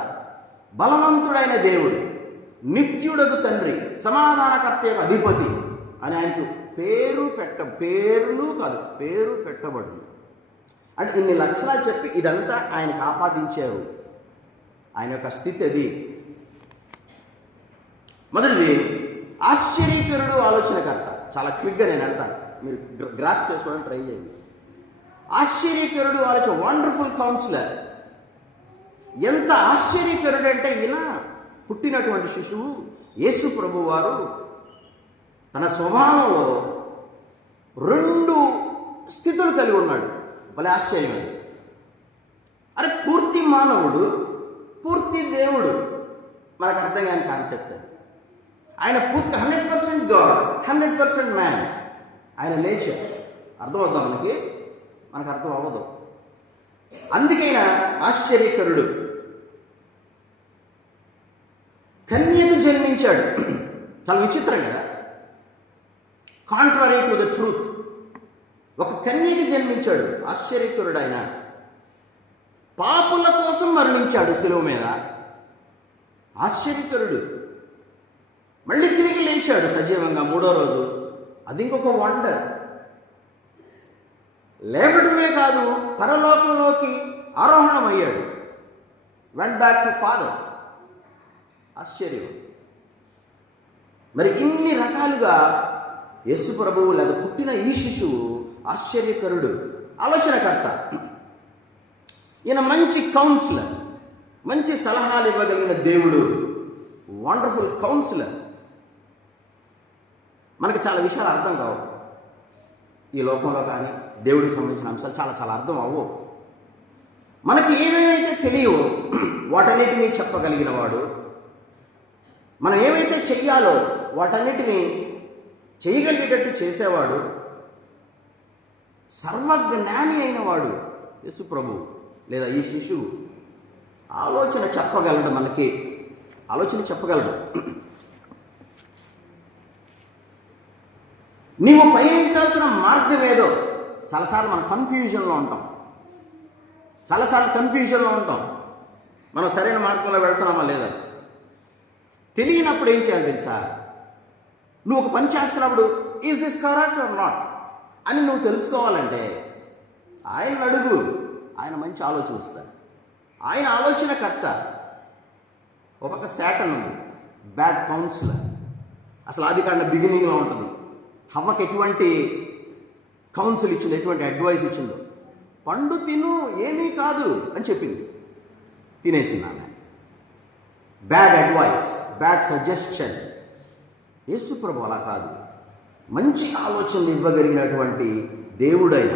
బలవంతుడైన దేవుడు, నిత్యుడగు తండ్రి, సమాధానకర్త యొక్క అధిపతి అని ఆయనకు పేర్లు కాదు, పేరు పెట్టబడు. అంటే ఇన్ని లక్షణాలు చెప్పి ఇదంతా ఆయనకు ఆపాదించారు. ఆయన యొక్క స్థితి అది. మొదటిది ఆశ్చర్యకరుడు, ఆలోచనకర్త. చాలా క్విక్గా నేను అంటాను, మీరు గ్రాస్ చేసుకోవడానికి ట్రై చేయండి. ఆశ్చర్యకరుడు, వండర్ఫుల్ కౌన్సిలర్. ఎంత ఆశ్చర్యకరుడు అంటే ఈయన పుట్టినటువంటి శిశువు యేసు ప్రభు వారు తన స్వభావంలో 2 స్థితులు కలిగి ఉన్నాడు. భలే ఆశ్చర్యం. అరే పూర్తి మానవుడు, పూర్తి దేవుడు. మనకు అర్థం కాని కాన్సెప్ట్ అది. ఆయన పూర్తి 100% గాడ్, 100% మ్యాన్. ఆయన నేచర్ అర్థమవుతాం మనకు అర్థం అవ్వదు. అందుకైనా ఆశ్చర్యకరుడు. కన్యకు జన్మించాడు. చాలా విచిత్రం కదా, కాంట్రరీ టు ద ట్రూత్. ఒక కన్యకి జన్మించాడు, ఆశ్చర్యకరుడు. ఆయన పాపుల కోసం మరణించాడు శిలువ మీద, ఆశ్చర్యకరుడు. మళ్ళీ తిరిగి లేచాడు సజీవంగా 3వ రోజు, అది ఇంకొక వండర్. లేవడమే కాదు, పరలోకంలోకి ఆరోహణమయ్యాడు, వెంట్ బ్యాక్ టు ఫాదర్. ఆశ్చర్యం. మరి ఇన్ని రకాలుగా యేసు ప్రభువు లేదా పుట్టిన ఈ శిశువు ఆశ్చర్యకరుడు, ఆలోచనకర్త. ఈయన మంచి కౌన్సిలర్, మంచి సలహాలు ఇవ్వగలిగిన దేవుడు, వండర్ఫుల్ కౌన్సిలర్. మనకి చాలా విషయాలు అర్థం కావు ఈ లోకంలో, కానీ దేవుడికి సంబంధించిన అంశాలు చాలా అర్థం అవ్వవు. మనకి ఏమేమైతే తెలియవో వాటన్నిటినీ చెప్పగలిగిన వాడు, మనం ఏమైతే చెయ్యాలో వాటన్నిటినీ చేయగలిగేటట్టు చేసేవాడు, సర్వజ్ఞాని అయిన వాడు యేసు ప్రభు లేదా ఈ శిశువు. ఆలోచన చెప్పగలడు, మనకి ఆలోచన చెప్పగలడు. నీవు పయనించాల్సిన మార్గం ఏదో. చాలాసార్లు మనం కన్ఫ్యూజన్లో ఉంటాం. మనం సరైన మార్గంలో వెళ్తున్నామా లేదా తెలియనప్పుడు ఏం చేయాలి తెలుసా? నువ్వు ఒక పని చేస్తున్నప్పుడు is this correct or not అని నువ్వు తెలుసుకోవాలంటే ఆయన అడుగు. ఆయన మంచి ఆలోచన ఇస్తాడు. ఆయన ఆలోచనకర్త. ఒక పక్క శాటన్ ఉంది, బ్యాడ్ కౌన్సిలర్. అసలు ఆదికాండ బిగినింగ్లో ఉంటుంది. హవ్వకి ఎటువంటి కౌన్సిల్ ఇచ్చిందో, ఎటువంటి అడ్వైస్ ఇచ్చిందో, పండు తిను ఏమీ కాదు అని చెప్పింది, తినేసింది ఆమె. Bad advice, bad suggestion. Yesu ప్రభు అలా కాదు, మంచి ఆలోచనలు ఇవ్వగలిగినటువంటి దేవుడైన.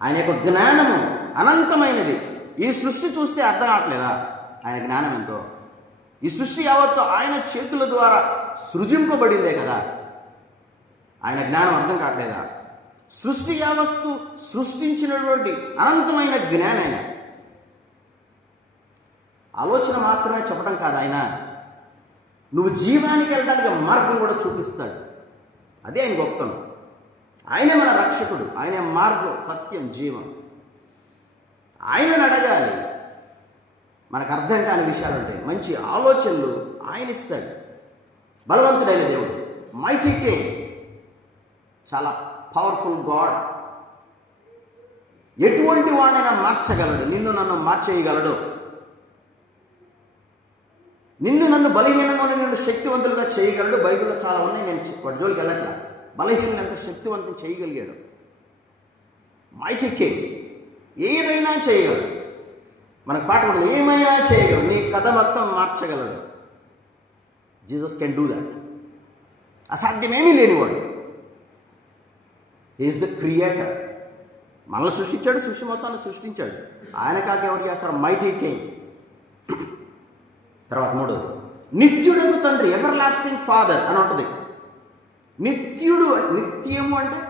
ఆయన యొక్క జ్ఞానము అనంతమైనది. ఈ సృష్టి చూస్తే అర్థం కావట్లేదా ఆయన జ్ఞానం ఎంతో? ఈ సృష్టి యావత్తు ఆయన చేతుల ద్వారా సృజింపబడిందే కదా. ఆయన జ్ఞానం అర్థం కావట్లేదా? సృష్టి యావత్తు సృష్టించినటువంటి అనంతమైన జ్ఞానం. ఆలోచన మాత్రమే చెప్పడం కాదు, ఆయన నువ్వు జీవానికి వెళ్ళడానికి మార్గం కూడా చూపిస్తాడు. అదే ఆయన గొప్పతనం. ఆయనే మన రక్షకుడు, ఆయనే మార్గం, సత్యం, జీవం. ఆయనను అడగాలి. మనకు అర్థం కాని విషయాలు ఉంటాయి, మంచి ఆలోచనలు ఆయన ఇస్తాడు. బలవంతుడైన దేవుడు, మైటీ కింగ్, చాలా పవర్ఫుల్ గాడ్. ఎటువంటి వాడినైనా మార్చగలడు, నిన్ను నన్ను మార్చేయగలడు. నిన్ను నన్ను బలహీనంగా నిన్ను శక్తివంతులుగా చేయగలడు. బైబిల్లో చాలా ఉన్నాయి, నేను వాటి జోలికి వెళ్ళట్లా. బలహీనంగా శక్తివంతం చేయగలిగాడు. Mighty king. ఏదైనా చేయగలడు. మనకు పాట కూడా ఏమైనా చేయగలడు, నీ కథ మొత్తం మార్చగలడు. Jesus can do that. అసాధ్యమేమీ లేనివాడు. Is the creator. మనల్ని సృష్టించాడు, సృష్టి మొత్తాన్ని సృష్టించాడు. ఆయన కాక ఎవరికి చేస్తారు? Mighty king. తర్వాత 3, నిత్యుడకు తండ్రి, ఎవర్ లాస్టింగ్ ఫాదర్ అని ఉంటుంది. నిత్యుడు, నిత్యము అంటే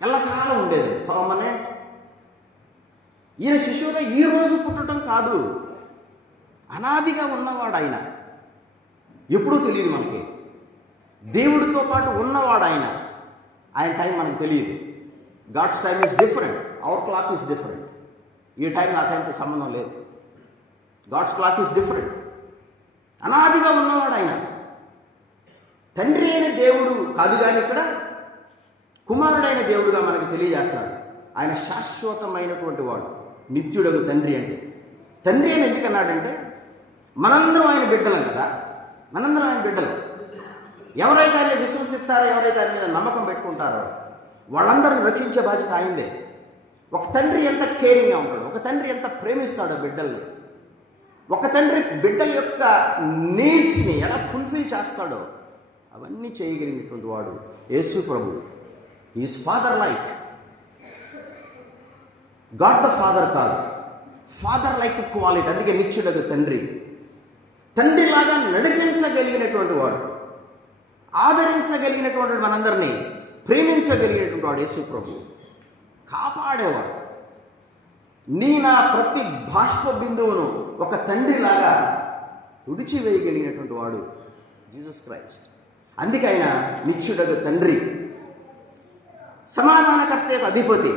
ఎల్లకాలం ఉండేది, పర్మనెంట్. ఈయన శిశువుగా ఈ రోజు పుట్టడం కాదు, అనాదిగా ఉన్నవాడు ఆయన. ఎప్పుడూ తెలియదు మనకి. దేవుడితో పాటు ఉన్నవాడు ఆయన. ఆయన టైం మనకు తెలియదు. God's time is different, our clock is different. ఈ టైం ఆ టైంతో సంబంధం లేదు. God's clock is different. అనాదిగా ఉన్నవాడు ఆయన. తండ్రి అయిన దేవుడు కాదు, కానీ ఇక్కడ కుమారుడైన దేవుడుగా మనకు తెలియజేస్తాడు. ఆయన శాశ్వతమైనటువంటి వాడు, నిత్యుడగు తండ్రి. అంటే తండ్రి అని ఎందుకన్నాడంటే, మనందరం ఆయన బిడ్డలం కదా. మనందరం ఆయన బిడ్డలు. ఎవరైతే ఆయన విశ్వసిస్తారో, ఎవరైతే ఆయన మీద నమ్మకం పెట్టుకుంటారో, వాళ్ళందరిని రక్షించే బాధ్యత ఆయనదే. ఒక తండ్రి ఎంత కేరింగ్గా ఉంటాడు, ఒక తండ్రి ఎంత ప్రేమిస్తాడో బిడ్డల్ని, ఒక తండ్రి బిడ్డల యొక్క నీడ్స్ని ఎలా ఫుల్ఫిల్ చేస్తాడో అవన్నీ చేయగలిగినటువంటి వాడు యేసు ప్రభు. Is father like. God the father కాదు, ఫాదర్ లైక్ క్వాలిటీ. అందుకే నిత్యుడగు తండ్రి. తండ్రిలాగా నడిపించగలిగినటువంటి వాడు, ఆదరించగలిగినటువంటి మనందరినీ ప్రేమించగలిగినటువంటి వాడు యేసు ప్రభు. కాపాడేవాడు. నా ప్రతి బాష్ప బిందువును ఒక తండ్రిలాగా తుడిచివేయగలిగినటువంటి వాడు జీసస్ క్రైస్ట్. అందుకే ఆయన నిత్యుడగు తండ్రి, సమాధానకర్త యొక్క అధిపతి,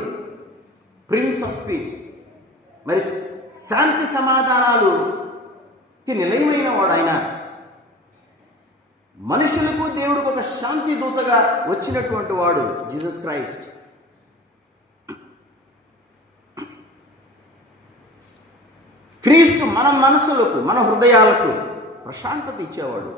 ప్రిన్స్ ఆఫ్ పీస్. మరి శాంతి సమాధానాలుకి నిలయమైన వాడు ఆయన. మనుషులకు దేవుడికి ఒక శాంతి దూతగా వచ్చినటువంటి వాడు జీసస్ క్రైస్ట్. క్రీస్తు మన మనసులకు, మన హృదయాలకు ప్రశాంతత ఇచ్చేవాడు.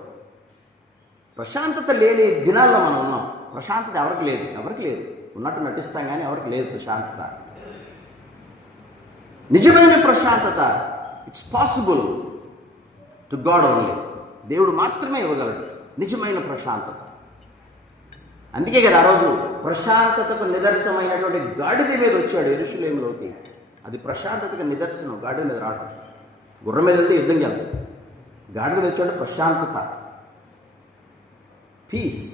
ప్రశాంతత లేని దినాల్లో మనం ఉన్నాం. ప్రశాంతత ఎవరికి లేదు, ఎవరికి లేదు. ఉన్నట్టు నటిస్తాం కానీ ఎవరికి లేదు ప్రశాంతత. నిజమైన ప్రశాంతత it's possible to God only. దేవుడు మాత్రమే ఇవ్వగలడు నిజమైన ప్రశాంతత. అందుకే కదా ఆ రోజు ప్రశాంతతకు నిదర్శనమైనటువంటి గాడిద మీద వచ్చాడు యెరూషలేములోకి. అది ప్రశాంతతకు నిదర్శనం. గాడిద మీద రావడం. గుర్రం మీద వెళ్తే యుద్ధం చేద్దాం. గాడిద మీద వచ్చాడు ప్రశాంతత, పీస్.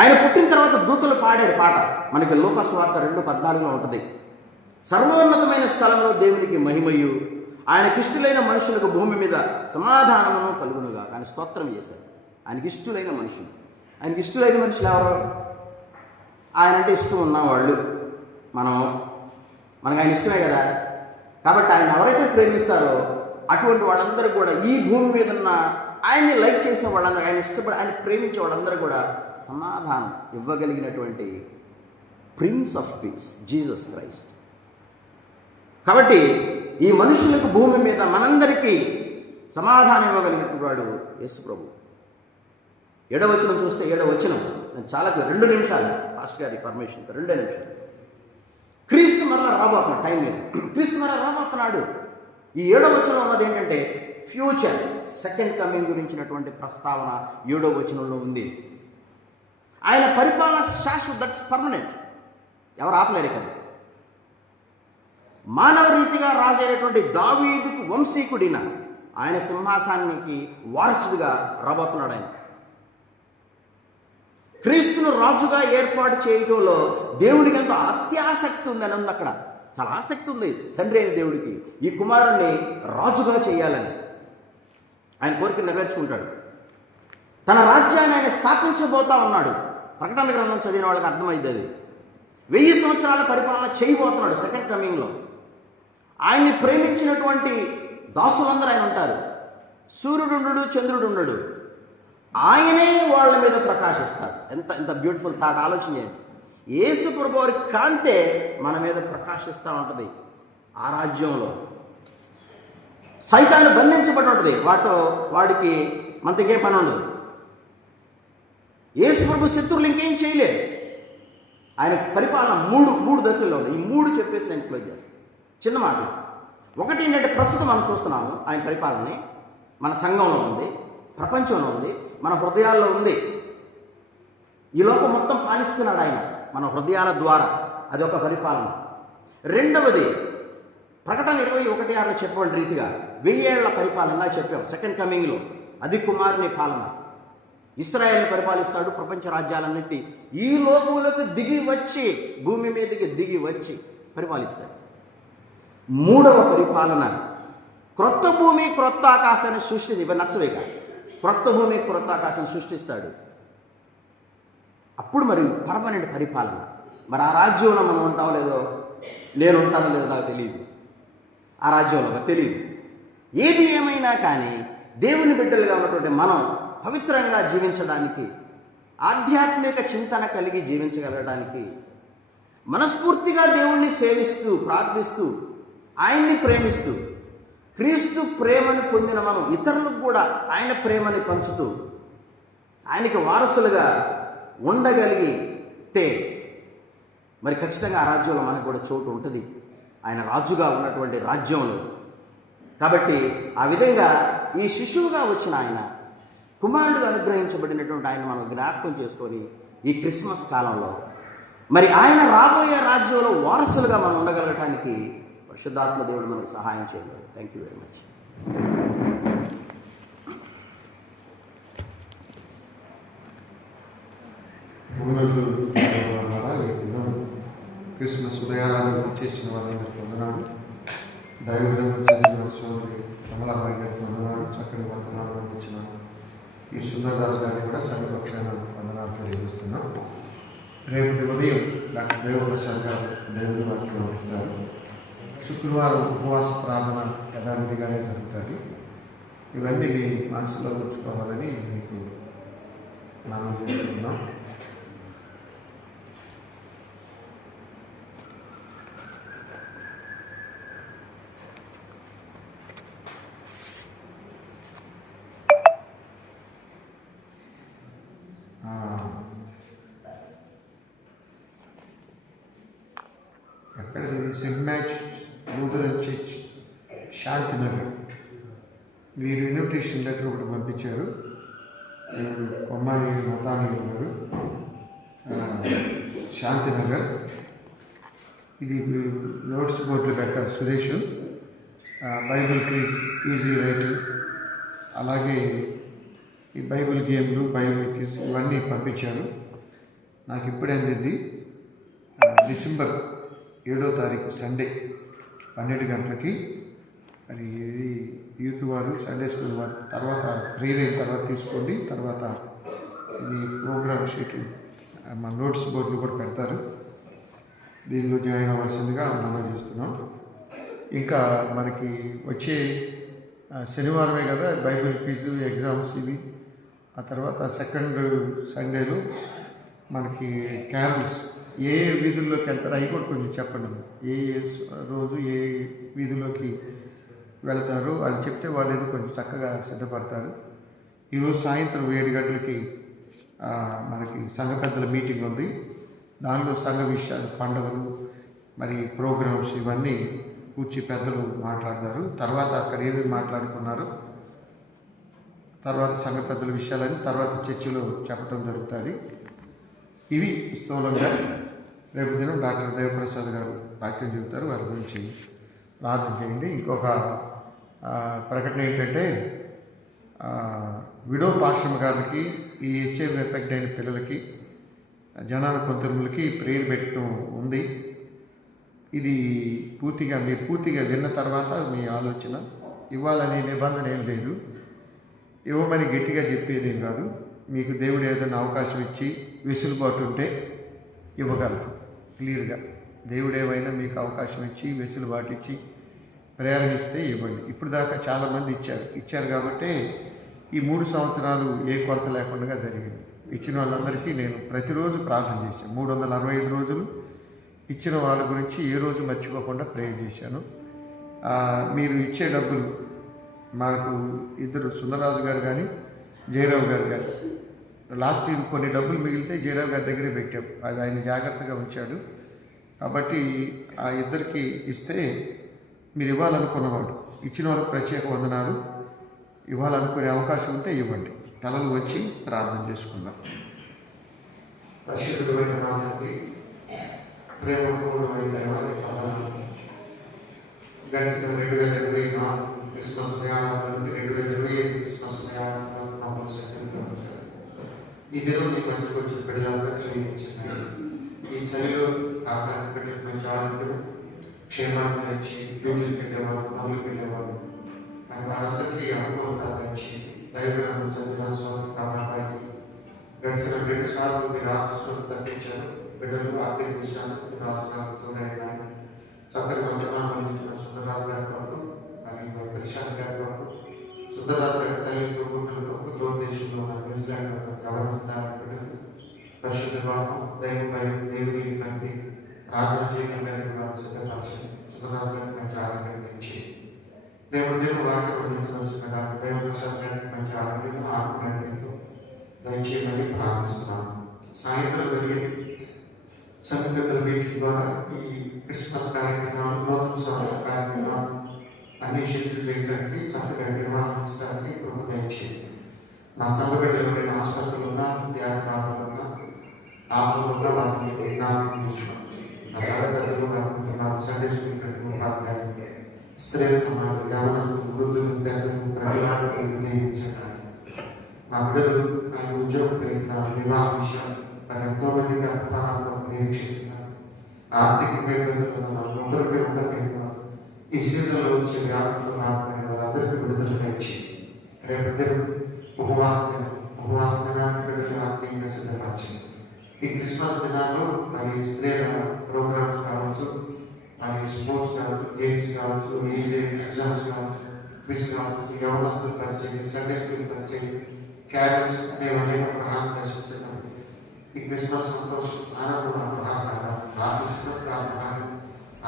ఆయన పుట్టిన తర్వాత దూతలు పాడారు పాట. మనకి లూకా సువార్త 2:14 ఉంటుంది. సర్వోన్నతమైన స్థలంలో దేవునికి మహిమయు, ఆయనకి ఇష్టలైన మనుషులకు భూమి మీద సమాధానమును కలుగునుగా. ఆయన స్తోత్రం చేశారు. ఆయనకి ఇష్టలైన మనుషులు. ఆయనకి ఇష్టలైన మనుషులు ఎవరు? ఆయన అంటే ఇష్టం ఉన్నవాళ్ళు. మనకు ఆయన ఇష్టమే కదా. కాబట్టి ఆయన ఎవరైతే ప్రేమిస్తారో అటువంటి వాళ్ళందరూ కూడా, ఈ భూమి మీద ఉన్న ఆయన్ని లైక్ చేసే వాళ్ళందరూ, ఆయన ఇష్టపడి ఆయన ప్రేమించే వాళ్ళందరూ కూడా సమాధానం ఇవ్వగలిగినటువంటి prince of peace Jesus Christ. కాబట్టి ఈ మనుషులకు భూమి మీద మనందరికీ సమాధానం ఇవ్వగలిగినటువంటి వాడు యేసు ప్రభు. 7వ వచనం చూస్తే, 7వ వచనం నేను చాలా 2 నిమిషాలు పాస్టర్ గారి పర్మిషన్తో 2 నిమిషాలు. క్రీస్తు మరలా రాబోతున్నాడు. టైం లేదు. క్రీస్తు మరలా రాబోతున్నాడు. ఈ 7వ వచనంలో ఉన్నది ఏంటంటే ఫ్యూచర్, సెకండ్ కమింగ్ గురించినటువంటి ప్రస్తావన 7వ వచనంలో ఉంది. ఆయన పరిపాలన శాశ్వత, దట్స్ పర్మనెంట్. ఎవరు ఆపలేరు కదా. మానవ రీతిగా రాజైనటువంటి దావీదుకు వంశీకుడిన ఆయన సింహాసానికి వారసుడిగా రాబోతున్నాడు. ఆయన క్రీస్తును రాజుగా ఏర్పాటు చేయడంలో దేవుడికి ఎంతో అత్యాసక్తి ఉందని ఉంది. అక్కడ చాలా ఆసక్తి ఉంది తండ్రి అయిన దేవుడికి, ఈ కుమారుణ్ణి రాజుగా చేయాలని. ఆయన కోరిక నెరవేర్చుకుంటాడు. తన రాజ్యాన్ని ఆయన స్థాపించబోతా ఉన్నాడు. ప్రకటన గ్రంథం చదివిన వాళ్ళకి అర్థమైంది. అది 1000 సంవత్సరాల పరిపాలన చేయబోతున్నాడు సెకండ్ కమింగ్లో. ఆయన్ని ప్రేమించినటువంటి దాసులందరూ ఆయన ఉంటారు. సూర్యుడు ఉండడు, చంద్రుడు ఉండడు. ఆయనే వాళ్ళ మీద ప్రకాశిస్తాడు. ఎంత బ్యూటిఫుల్ థాట్. ఆలోచన చేయండి. యేసు ప్రభు వారి కాంతే మన మీద ప్రకాశిస్తూ ఉంటుంది. ఆ రాజ్యంలో సైతాన్ని బంధించబడి ఉంటుంది. వాడికి మనతో ఇంకేం పని ఉండదు. యేసు ప్రభు శత్రువులు ఇంకేం చేయలేదు. ఆయన పరిపాలన మూడు దశల్లో ఉంది. ఈ 3 చెప్పేసి నేను క్లోజ్ చేస్తాను చిన్న మాటలు. ఒకటి ఏంటంటే, ప్రస్తుతం మనం చూస్తున్నాము ఆయన పరిపాలనని. మన సంఘంలో ఉంది, ప్రపంచంలో ఉంది, మన హృదయాల్లో ఉంది. ఈ లోకం మొత్తం పాలిస్తున్నాడు ఆయన మన హృదయాల ద్వారా. అది ఒక పరిపాలన. రెండవది, ప్రకటన 21:6 చెప్పబడిన రీతిగా 1000 ఏళ్ల పరిపాలనగా చెప్పాం. సెకండ్ కమింగ్లో అది కుమారుని పాలన. ఇశ్రాయేల్ని పరిపాలిస్తాడు. ప్రపంచ రాజ్యాలన్నింటి ఈ లోకంలోకి దిగి వచ్చి, భూమి మీదకి దిగి వచ్చి పరిపాలిస్తాడు. మూడవ పరిపాలన, క్రొత్త భూమి క్రొత్త ఆకాశాన్ని సృష్టించి, ఇవి నచ్చవేగా, క్రొత్త భూమి క్రొత్త ఆకాశాన్ని సృష్టిస్తాడు. అప్పుడు మరి పర్మనెంట్ పరిపాలన. మరి ఆ రాజ్యంలో మనం ఉంటామో లేదో, నేను ఉంటానో లేదో నాకు తెలియదు. ఆ రాజ్యంలో నాకు తెలియదు. ఏది ఏమైనా కానీ దేవుని బిడ్డలుగా ఉన్నటువంటి మనం పవిత్రంగా జీవించడానికి, ఆధ్యాత్మిక చింతన కలిగి జీవించగలగడానికి, మనస్ఫూర్తిగా దేవుణ్ణి సేవిస్తూ ప్రార్థిస్తూ ఆయన్ని ప్రేమిస్తూ, క్రీస్తు ప్రేమను పొందిన మనం ఇతరులకు కూడా ఆయన ప్రేమని పంచుతూ ఆయనకి వారసులుగా ఉండగలిగితే మరి ఖచ్చితంగా ఆ రాజ్యంలో మనకు కూడా చోటు ఉంటుంది, ఆయన రాజుగా ఉన్నటువంటి రాజ్యంలో. కాబట్టి ఆ విధంగా ఈ శిశువుగా వచ్చిన ఆయన, కుమారుడుగా అనుగ్రహించబడినటువంటి ఆయన మనం జ్ఞాపకం చేసుకొని ఈ క్రిస్మస్ కాలంలో మరి ఆయన రాబోయే రాజ్యంలో వారసులుగా మనం ఉండగలగటానికి పరిశుద్ధాత్మ దేవుడు మనకు సహాయం చేయలేదు. Thank you very much. Christmas ఉదయాలను చేసిన వారందరికీ వందనాలు. దైవజనం చదివిన సోదరి కమలాబాయి గారికి వందనాలు. చక్కని వందనాలు అందించిన ఈ సుందరదాస్ గారికి కూడా సంఘపక్షాన వందనాలు తెలియజేస్తున్నాం. రేపటి ఉదయం డాక్టర్ దేవప్రసాద్ గారు దేవుని వాక్యం అందిస్తారు. శుక్రవారం ఉపవాస ప్రార్థన యథావిధిగానే జరుగుతుంది. ఇవన్నీ మీ మనసులో ఉంచుకోవాలని మీకు మనం చేస్తున్నాం. ఎక్కడిది? సెంట్ మ్యాచ్ లూథరన్ చర్చ్, శాంతినగర్. మీరు ఇన్విటేషన్ లెటర్ ఒకటి పంపించారు. కొమ్మాయి మతాని ఉన్నారు, శాంతినగర్. ఇది నోట్స్ బోర్డులో పెట్టారు Suresh. Bible quiz, easy writer, అలాగే ఈ బైబిల్ గేమ్లు, బైబిల్ క్విజ్ ఇవన్నీ పంపించారు. నాకు ఇప్పుడే అందింది. డిసెంబర్ 7వ తారీఖు సండే 12 గంటలకి. మరి ఇది యూత్ వారు, సండే స్కూల్ వారు తర్వాత ప్రేయర్ అయిన తర్వాత తీసుకోండి. తర్వాత ఇది ప్రోగ్రామ్ షీట్ మన నోట్స్ బోర్డులు కూడా పెడతారు. దీనిలో జాయిన్ అవ్వాల్సిందిగా మనం చూస్తున్నాం. ఇంకా మనకి వచ్చే శనివారమే కదా బైబిల్ క్విజ్ ఎగ్జామ్స్ ఇవి. ఆ తర్వాత సెకండ్ సండేలో మనకి క్యారల్స్ ఏ వీధుల్లోకి వెళ్తారో అవి కూడా కొంచెం చెప్పండి. ఏ రోజు ఏ వీధిలోకి వెళ్తారో అని చెప్తే వాళ్ళు ఏదో కొంచెం చక్కగా సిద్ధపడతారు. ఈరోజు సాయంత్రం 7 గంటలకి మనకి సంఘ పెద్దల మీటింగ్ ఉంది. దానిలో సంఘ విషయాలు, పండుగలు, మరి ప్రోగ్రామ్స్ ఇవన్నీ కూర్చి పెద్దలు మాట్లాడతారు. తర్వాత అక్కడ ఏమేమి మాట్లాడుకున్నారో తర్వాత సంఘ పెద్దల విషయాలని తర్వాత చర్చిలో చెప్పడం జరుగుతుంది. ఇవి స్థూలంగా. రేపు దినం డాక్టర్ దేవప్రసాద్ గారు వాక్యం చెబుతారు. వారి గురించి ప్రార్థన చేయండి. ఇంకొక ప్రకటన ఏంటంటే, విడో పాశ్రమ గారికి ఈ హెచ్ఐవి ఎఫెక్ట్ అయిన పిల్లలకి, జనాల కొంతమందికి ప్రేయర్ పెట్టడం ఉంది. ఇది పూర్తిగా మీరు పూర్తిగా విన్న తర్వాత మీ ఆలోచన. ఇవ్వాలనే నిబంధన ఏం లేదు, ఇవ్వమని గట్టిగా చెప్పేదేం కాదు. మీకు దేవుడు ఏదైనా అవకాశం ఇచ్చి వెసులుబాటు ఉంటే ఇవ్వగలరు. క్లియర్గా దేవుడు ఏమైనా మీకు అవకాశం ఇచ్చి వెసులుబాటు ఇచ్చి ప్రేరణ ఇస్తే ఇవ్వండి. ఇప్పుడు దాకా చాలామంది ఇచ్చారు కాబట్టి ఈ 3 సంవత్సరాలు ఏ కొరత లేకుండా జరిగింది. ఇచ్చిన వాళ్ళందరికీ నేను ప్రతిరోజు ప్రార్థన చేశాను. 365 రోజులు ఇచ్చిన వాళ్ళ గురించి ఏ రోజు మర్చిపోకుండా ప్రేయర్ చేశాను. మీరు ఇచ్చే డబ్బులు మాకు ఇద్దరు, సుందరరాజు గారు కానీ జయరావు గారు కానీ లాస్ట్ కొన్ని డబ్బులు మిగిలితే జయరావు గారి దగ్గరే పెట్టాం. అది ఆయన జాగ్రత్తగా ఉంచాడు. కాబట్టి ఆ ఇద్దరికి ఇస్తే మీరు ఇవ్వాలనుకున్నవాడు, ఇచ్చిన వాళ్ళకి ప్రత్యేక వందనాలు. ఇవ్వాలనుకునే అవకాశం ఉంటే ఇవ్వండి. తలలు వచ్చి ప్రార్థన చేసుకుందాం. పరిశుద్ధమైన మా తండ్రి, ప్రేమపూర్వమైన దైవానికి వందనాలు. గడిచిన 2024 క్రిస్మస్ ఉదయాల నుండి 2025 క్రిస్మస్ ఉదయాల మమ్మల్ని సక్రమంగా ఉంచారు. ఈ దినం నీ మంచికి వచ్చిన బిడ్డలందరూ జీవించినాయి. ఈ చలిలో ఆకారం పెట్టి మంచి ఆరోగ్యం క్షేమాన్ని ఇచ్చి డ్యూటీకి వెళ్ళేవారు, పనులకు వెళ్ళేవారు అని వారందరికీ అనుకూలంగా ఇచ్చి దైవగ్రంథం చదివిన స్వామి ప్రభావానికి గడిచిన 2 సార్లు మీరు ఆశస్సులు తప్పించారు. బిడ్డలు ఆర్థిక విషయాలు మీకు అవసరాలతోనే చక్కటి వంటనాలు అందించిన సుందరరాజు గారి కొరకు మరియు ప్రశాంత్ గారి కొరకు, సుందరరాజు గారి తల్లితో గుంటల కొరకు, దూరదేశంలో ఉన్న న్యూజిలాండ్ గమనిస్తున్నారు. పరిశుద్ధ భావం, దైవ భయం, దేవుని భక్తి ప్రార్థన చేయగలిగిన వారు సిద్ధపరచండి. సుందరరాజు గారికి మంచి ఆరోగ్యం ఇచ్చి రేపు దేవుడు వాక్యం అందించవలసిన దైవ ప్రసాద్ గారికి మంచి ఆరోగ్యం ఆత్మీయంతో దయచేయమని ప్రార్థిస్తున్నాను. సాయంత్రం జరిగే సంఘటనల మీటింగ్ ద్వారా ఈ క్రిస్మస్ కార్యక్రమాలు, నూతన స్వాగత కార్యక్రమాలు అన్ని శక్తులు చేయడానికి చక్కగా నిర్వహించడానికి కృప దయచేయండి. మా సంఘటన ఎవరైనా ఆసుపత్రులు ఉన్నా, ధ్యానాలు ఉన్నా, ఆపదలు ఉన్నా వాటిని జ్ఞాపకం చేసుకోండి. నా సహోదరులు అనుకుంటున్నాను, సండే స్కూల్ కట్టుకుంటాను. స్త్రీల సమాజం, యవనస్తులు, వృద్ధులు, పెద్దలు, ప్రతి వారిని నిర్ణయించండి. మా బిడ్డలు ఆయన ఉద్యోగ ప్రయత్నాలు, వివాహ విషయాలు మరి ఎంతో మంది గర్భఫలాల్లో నిరీక్షిస్తున్నారు. ఆర్థికంగా ఇబ్బందులు ఉన్న వాళ్ళు, ఒకరిపై ఉండలేని వారు, ఈ సీజన్లో వచ్చే వ్యాధులతో బాధపడిన వారందరికీ విడుదల ఇచ్చి రేపు ఉపవాస దినాన్ని బిడ్డలు ఆత్మీయంగా సిద్ధపరిచింది. ఈ క్రిస్మస్ దినాల్లో మరి స్త్రీల ప్రోగ్రామ్స్ కావచ్చు, మరి స్పోర్ట్స్ కావచ్చు, గేమ్స్ కావచ్చు, ఈజీ ఎగ్జామ్స్ కావచ్చు, క్విజ్ కావచ్చు, యవనస్తులు పరిచయం, సండే స్కూల్ పరిచయం, క్యారల్స్ అనేవి అనేక ప్రధాన దర్శిస్తున్నాయి. ఈ క్రిస్మస్ సంతోషం, ఆనందం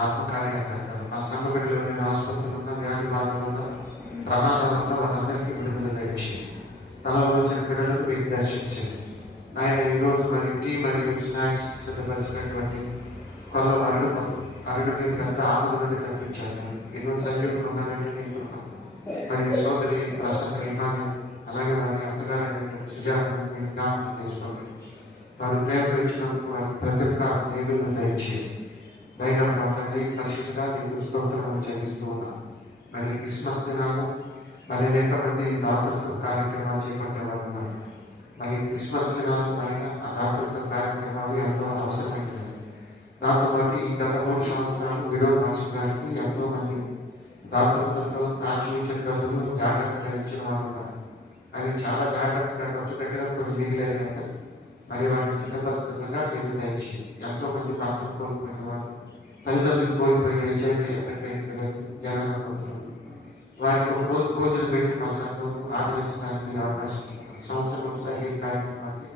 ఆత్మకార్యం జరగాలి. నా సంఘ బిడ్డలు ఆసుపత్రులు ఉన్న, వ్యాధి బాధలు ఉన్న, ప్రమాదాలు ఉన్న వాళ్ళందరికీ విడుదల ఇచ్చి తలలో వచ్చిన బిడ్డలను మీరు దర్శించండి. ఆయన ఈరోజు మరి టీ మరియు స్నాక్స్ సిద్ధపరిచినటువంటి కొల్ల అరడుకి పెద్ద ఆపద నుండి తప్పించాను. ఈరోజు సజీవులు ఉన్నటువంటి మరియు సోదరి ప్రసన్న ఇమామి, అలాగే వారి అత్తగారైనటువంటి సుజాత మీరు జ్ఞాపకం చేసుకోండి. వారు ప్రేమించినందుకు వారి ప్రతిక దేవులను దయచేయండి. దైవ మా తండ్రి పరిశుద్ధిగా మీకు స్తోత్రం చెల్లిస్తూ ఉన్నాం. మరి క్రిస్మస్ దినాలు మరి అనేక మంది దాతృత్వ కార్యక్రమాలు చేపట్టేవారు ఉన్నారు. మరి క్రిస్మస్ దినాలు ఆయన ఆ దాతృత్వ కార్యక్రమాలు ఎంతో అవసరమైనవి. దాంతో పాటు ఈ గత 3 సంవత్సరాలు విడవ మార్చడానికి ఎంతో మంది దాతృత్వంతో ఆచరించిన డబ్బులు జాగ్రత్తగా ఇచ్చిన వారు ఉన్నారు. అవి చాలా జాగ్రత్తగా ఖర్చు పెట్టడం కొన్ని మిగిలేదు. మరి వాటిని సిద్ధపరుస్తుండగా మీరు దయచి ఎంతో మంది పాత్ర కోల్పోయిన వారు, తల్లిదండ్రులు కోల్పోయిన జనాలు వారికి ఒక రోజు భోజనం పెట్టి మా సంఘం ఆదరించడానికి అవకాశం ఇస్తున్నారు. సంవత్సరం జరిగే కార్యక్రమానికి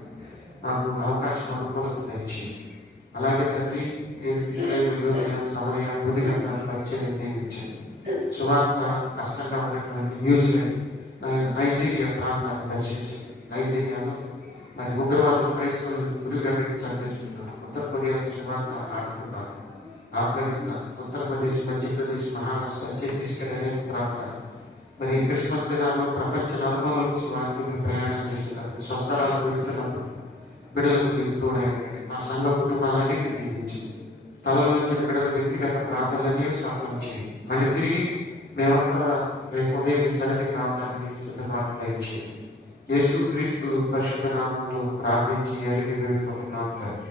నాకు అవకాశం అనుకూలత దయచి, అలాగే తండ్రి సమయం ఉదయం పరిచయం దేవించింది. సువార్త కష్టంగా ఉన్నటువంటి న్యూజిలాండ్, నైజీరియా ప్రాంతాన్ని దర్శించింది. నైజీరియాలో మరి ఉగ్రవాదులు క్రైస్తవులు గురిగా పెట్టి చంపేస్తున్నారు. ఉత్తర కొరియా సువార్త ఆడుతున్నారు. ఆఫ్ఘనిస్తాన్, ఉత్తరప్రదేశ్, మధ్యప్రదేశ్, మహారాష్ట్ర, ఛత్తీస్గఢ్ అనే ప్రాంతాలు మరి క్రిస్మస్ దినాల్లో ప్రపంచ నలుమూలలకు సువార్తను ప్రయాణం చేస్తున్నారు. స్వస్థలాలు పెడుతున్నప్పుడు బిడ్డలకు మీరు తోడైంది. మా సంఘ కుటుంబాలన్నింటినీ దీవించి తలలో నుంచి బిడ్డల వ్యక్తిగత ప్రార్థనలన్నీ సంబంధించి మళ్ళీ తిరిగి మేమంతా రేపు ఉదయం సన్నిధికి రావడానికి సిద్ధపాటు దయచేయండి. యేసు క్రీస్తు పరిశుద్ధ నామములో ప్రార్థించి అడిగి వేడుకుంటున్నాము తండ్రి.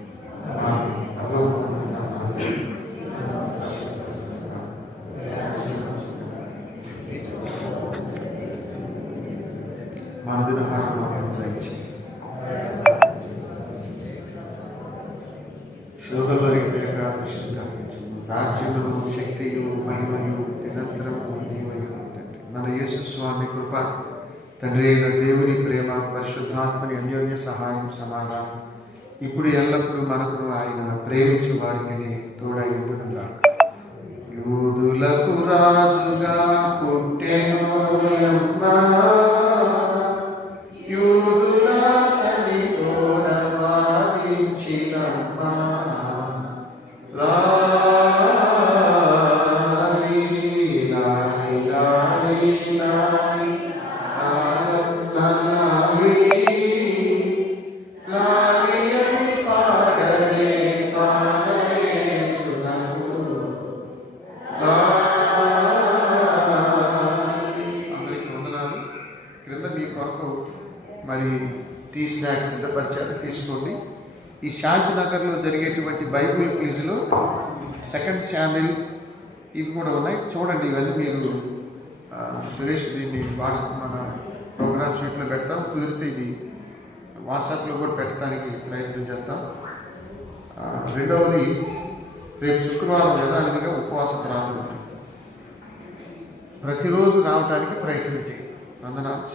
శోధలరిగా రాజ్యము, శక్తియు, మహిమయు నిరంతరము నీవయు తండ్రి. మన యేసు స్వామి కృప, తండ్రి అయిన దేవుని ప్రేమ, పరిశుద్ధాత్మని అన్యోన్య సహాయం, సమాధానం ఇప్పుడు ఎల్లప్పుడూ మనకు ఆయన ప్రేమించు వారికి తోడై ఉండుగా. యూదులకు రాజుగా పుట్టెను యూదుల తల్లి సిద్ధపరిచారు, తీసుకోండి. ఈ శాంతినగర్లో జరిగేటువంటి బైబిల్ క్విజ్లో 2 శామ్యూయల్ ఇవి కూడా ఉన్నాయి, చూడండి. ఇవన్నీ మీరు సురేష్ దీన్ని మన ప్రోగ్రామ్ షీట్లో పెడతాం, కుదిరితే ఇది వాట్సాప్లో కూడా పెట్టడానికి ప్రయత్నం చేద్దాం. రెండవది, రేపు శుక్రవారం యథావిధిగా ఉపవాస ప్రార్థన ప్రతిరోజు రావడానికి ప్రయత్నం చేయండి. వందనాలు.